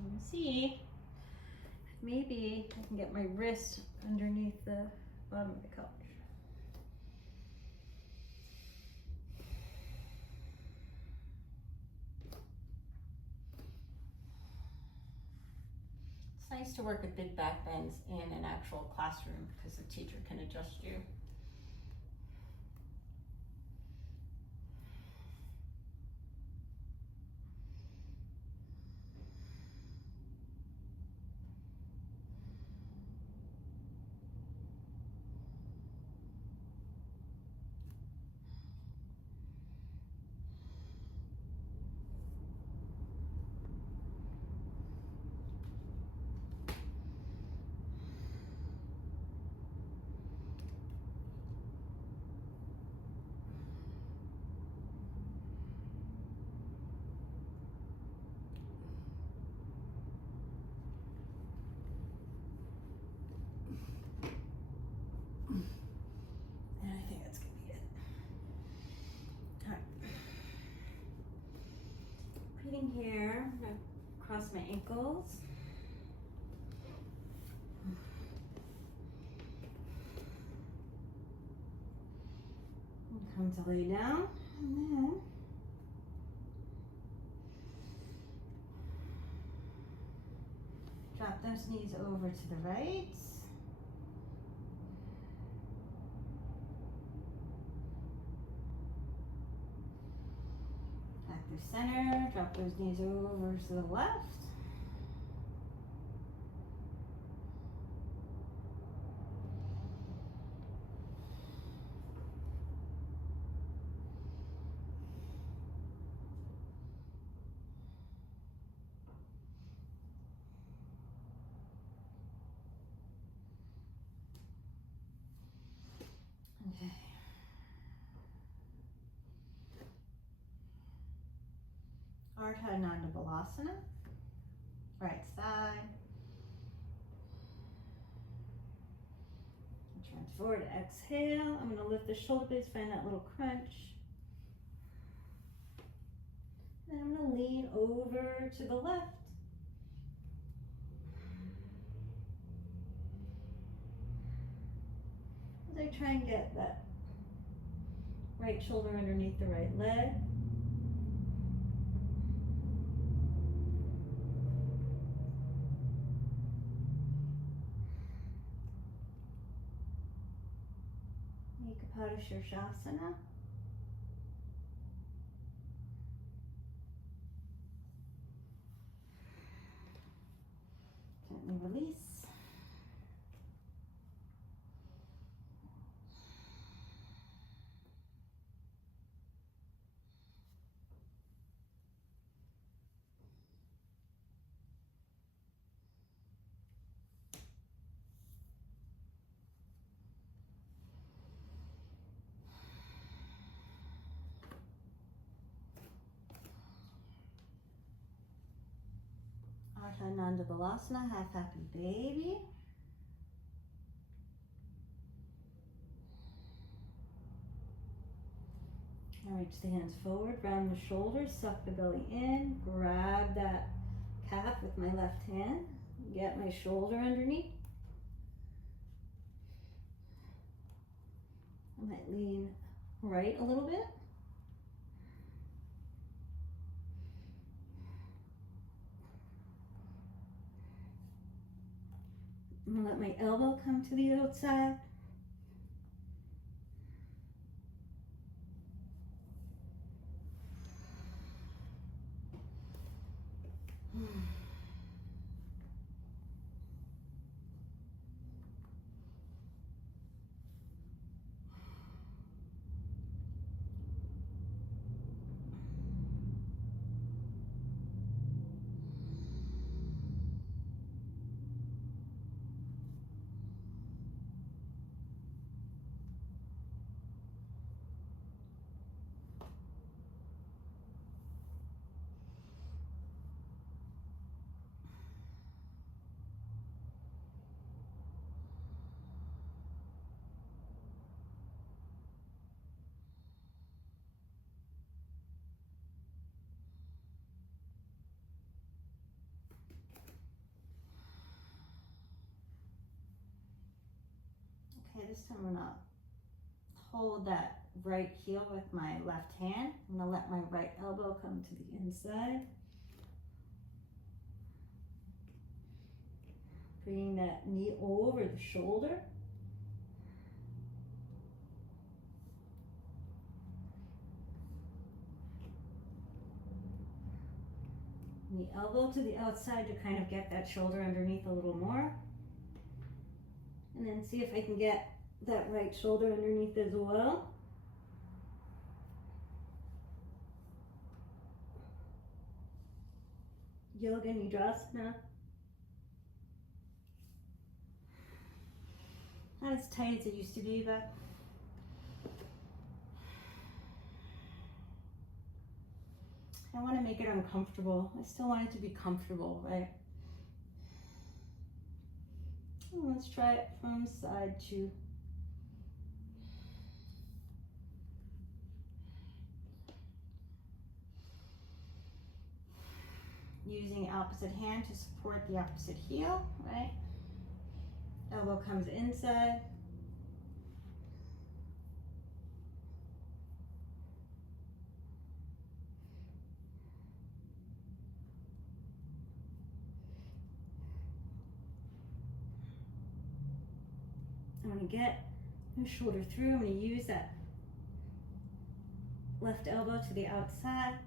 Let me see. Maybe I can get my wrist underneath the bottom of the couch. It's nice to work with big back bends in an actual classroom because the teacher can adjust you. Here, I'm going to cross my ankles. Come to lay down, and then drop those knees over to the right. Through center, drop those knees over to the left. Okay. Ardha, right side. Turn forward, exhale. I'm going to lift the shoulder blades, find that little crunch. Then I'm going to lean over to the left. As I try and get that right shoulder underneath the right leg. Sthira-Sukham. Gently release. Ardha, half happy baby. Now reach the hands forward, round the shoulders, suck the belly in, grab that calf with my left hand, get my shoulder underneath. I might lean right a little bit. I'm going to let my elbow come to the outside. Okay, this time I'm gonna hold that right heel with my left hand. I'm gonna let my right elbow come to the inside. Bringing that knee over the shoulder. The elbow to the outside to kind of get that shoulder underneath a little more. And then see if I can get that right shoulder underneath as well. Yoganidrasana. Not as tight as it used to be, but I want to make it uncomfortable. I still want it to be comfortable, right? And let's try it from side to using opposite hand to support the opposite heel, right? Elbow comes inside. I'm going to get my shoulder through. I'm going to use that left elbow to the outside.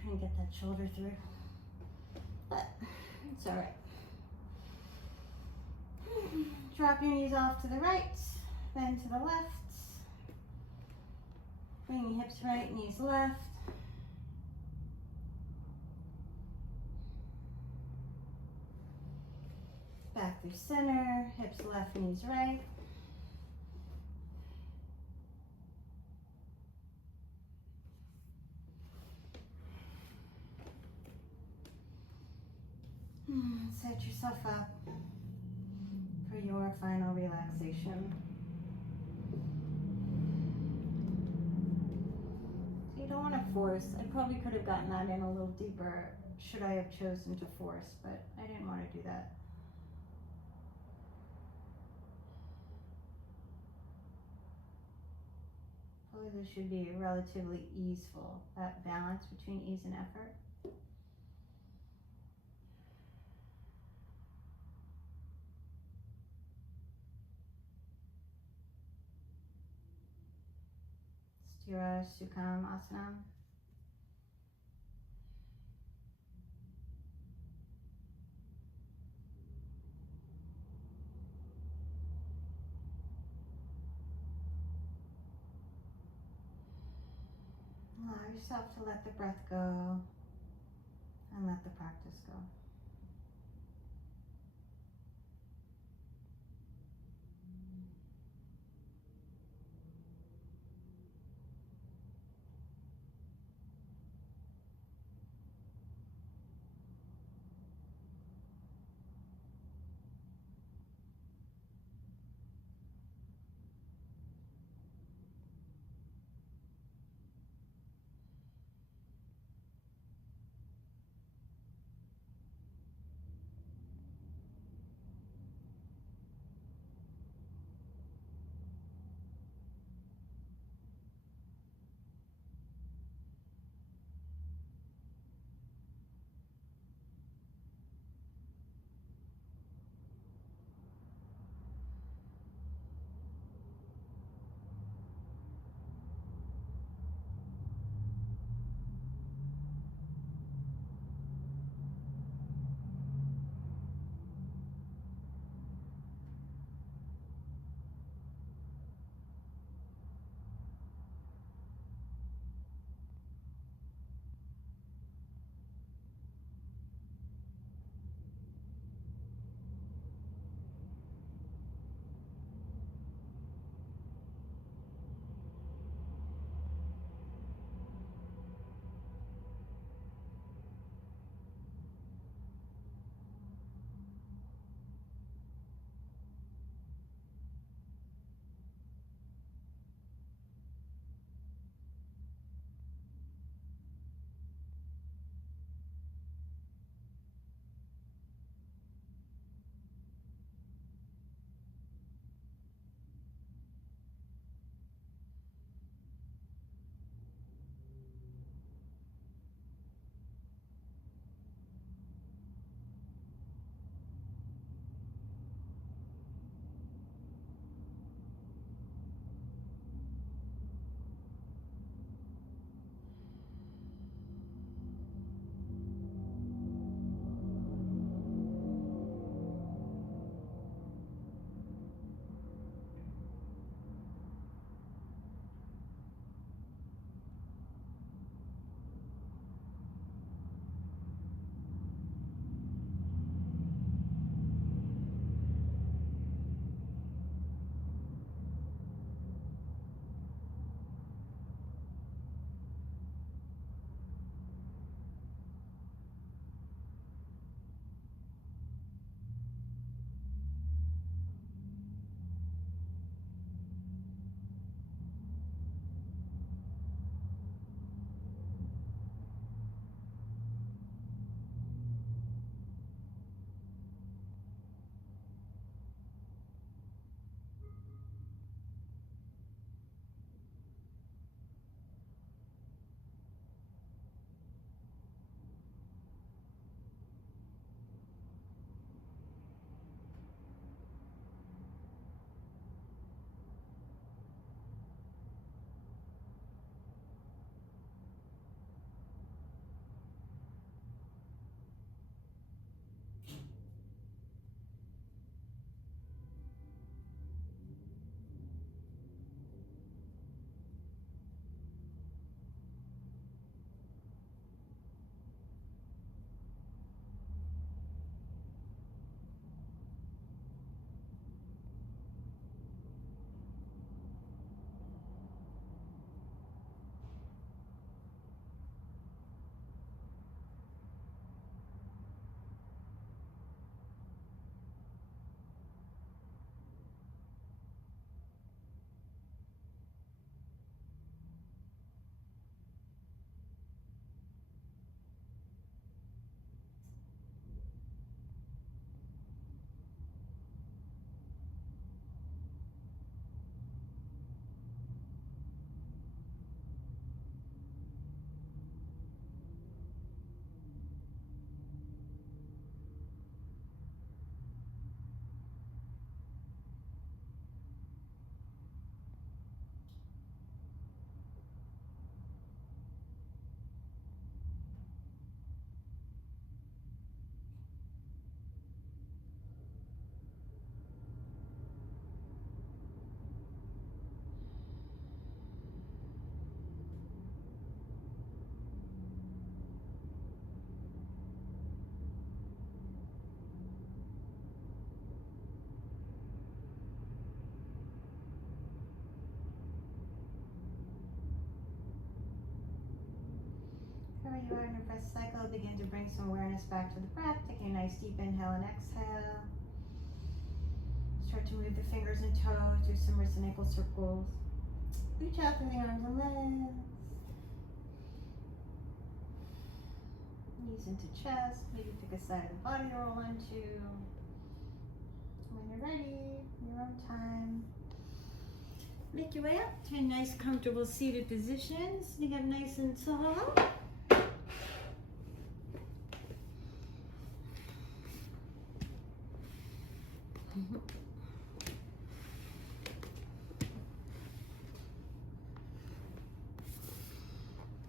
Couldn't get that shoulder through, but it's all right. Drop your knees off to the right, then to the left. Bring your hips right, knees left. Back through center, hips left, knees right. Set yourself up for your final relaxation. So you don't want to force. I probably could have gotten that in a little deeper should I have chosen to force, but I didn't want to do that. Poses should be relatively easeful, that balance between ease and effort. Sthira-Sukham Asanam. Allow yourself to let the breath go and let the practice go. where you are in your breath cycle, begin to bring some awareness back to the breath. Taking a nice deep inhale and exhale. Start to move the fingers and toes, do some wrist and ankle circles. Reach out through the arms and legs. Knees into chest. Maybe pick a side of the body to roll into. When you're ready, your own time. Make your way up to a nice, comfortable seated position. Sitting up nice and tall.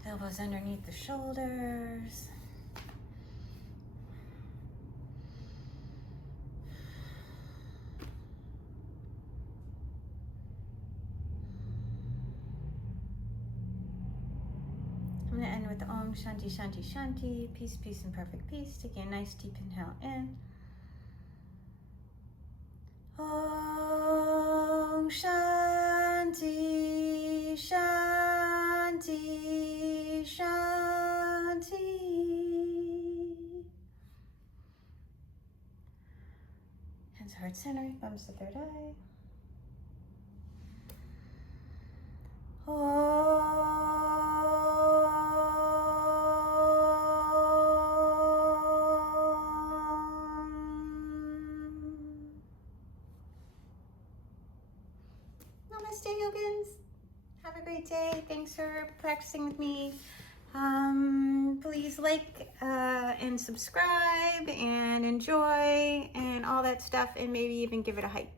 Elbows underneath the shoulders. I'm going to end with Om Shanti Shanti Shanti. Peace, peace, and perfect peace. Taking a nice deep inhale in. Om Shanti Shanti Shanti. Hands heart center, thumbs to third eye. Namaste, yogins. Have a great day. Thanks for practicing with me. Please like and subscribe and enjoy and all that stuff, and maybe even give it a hype.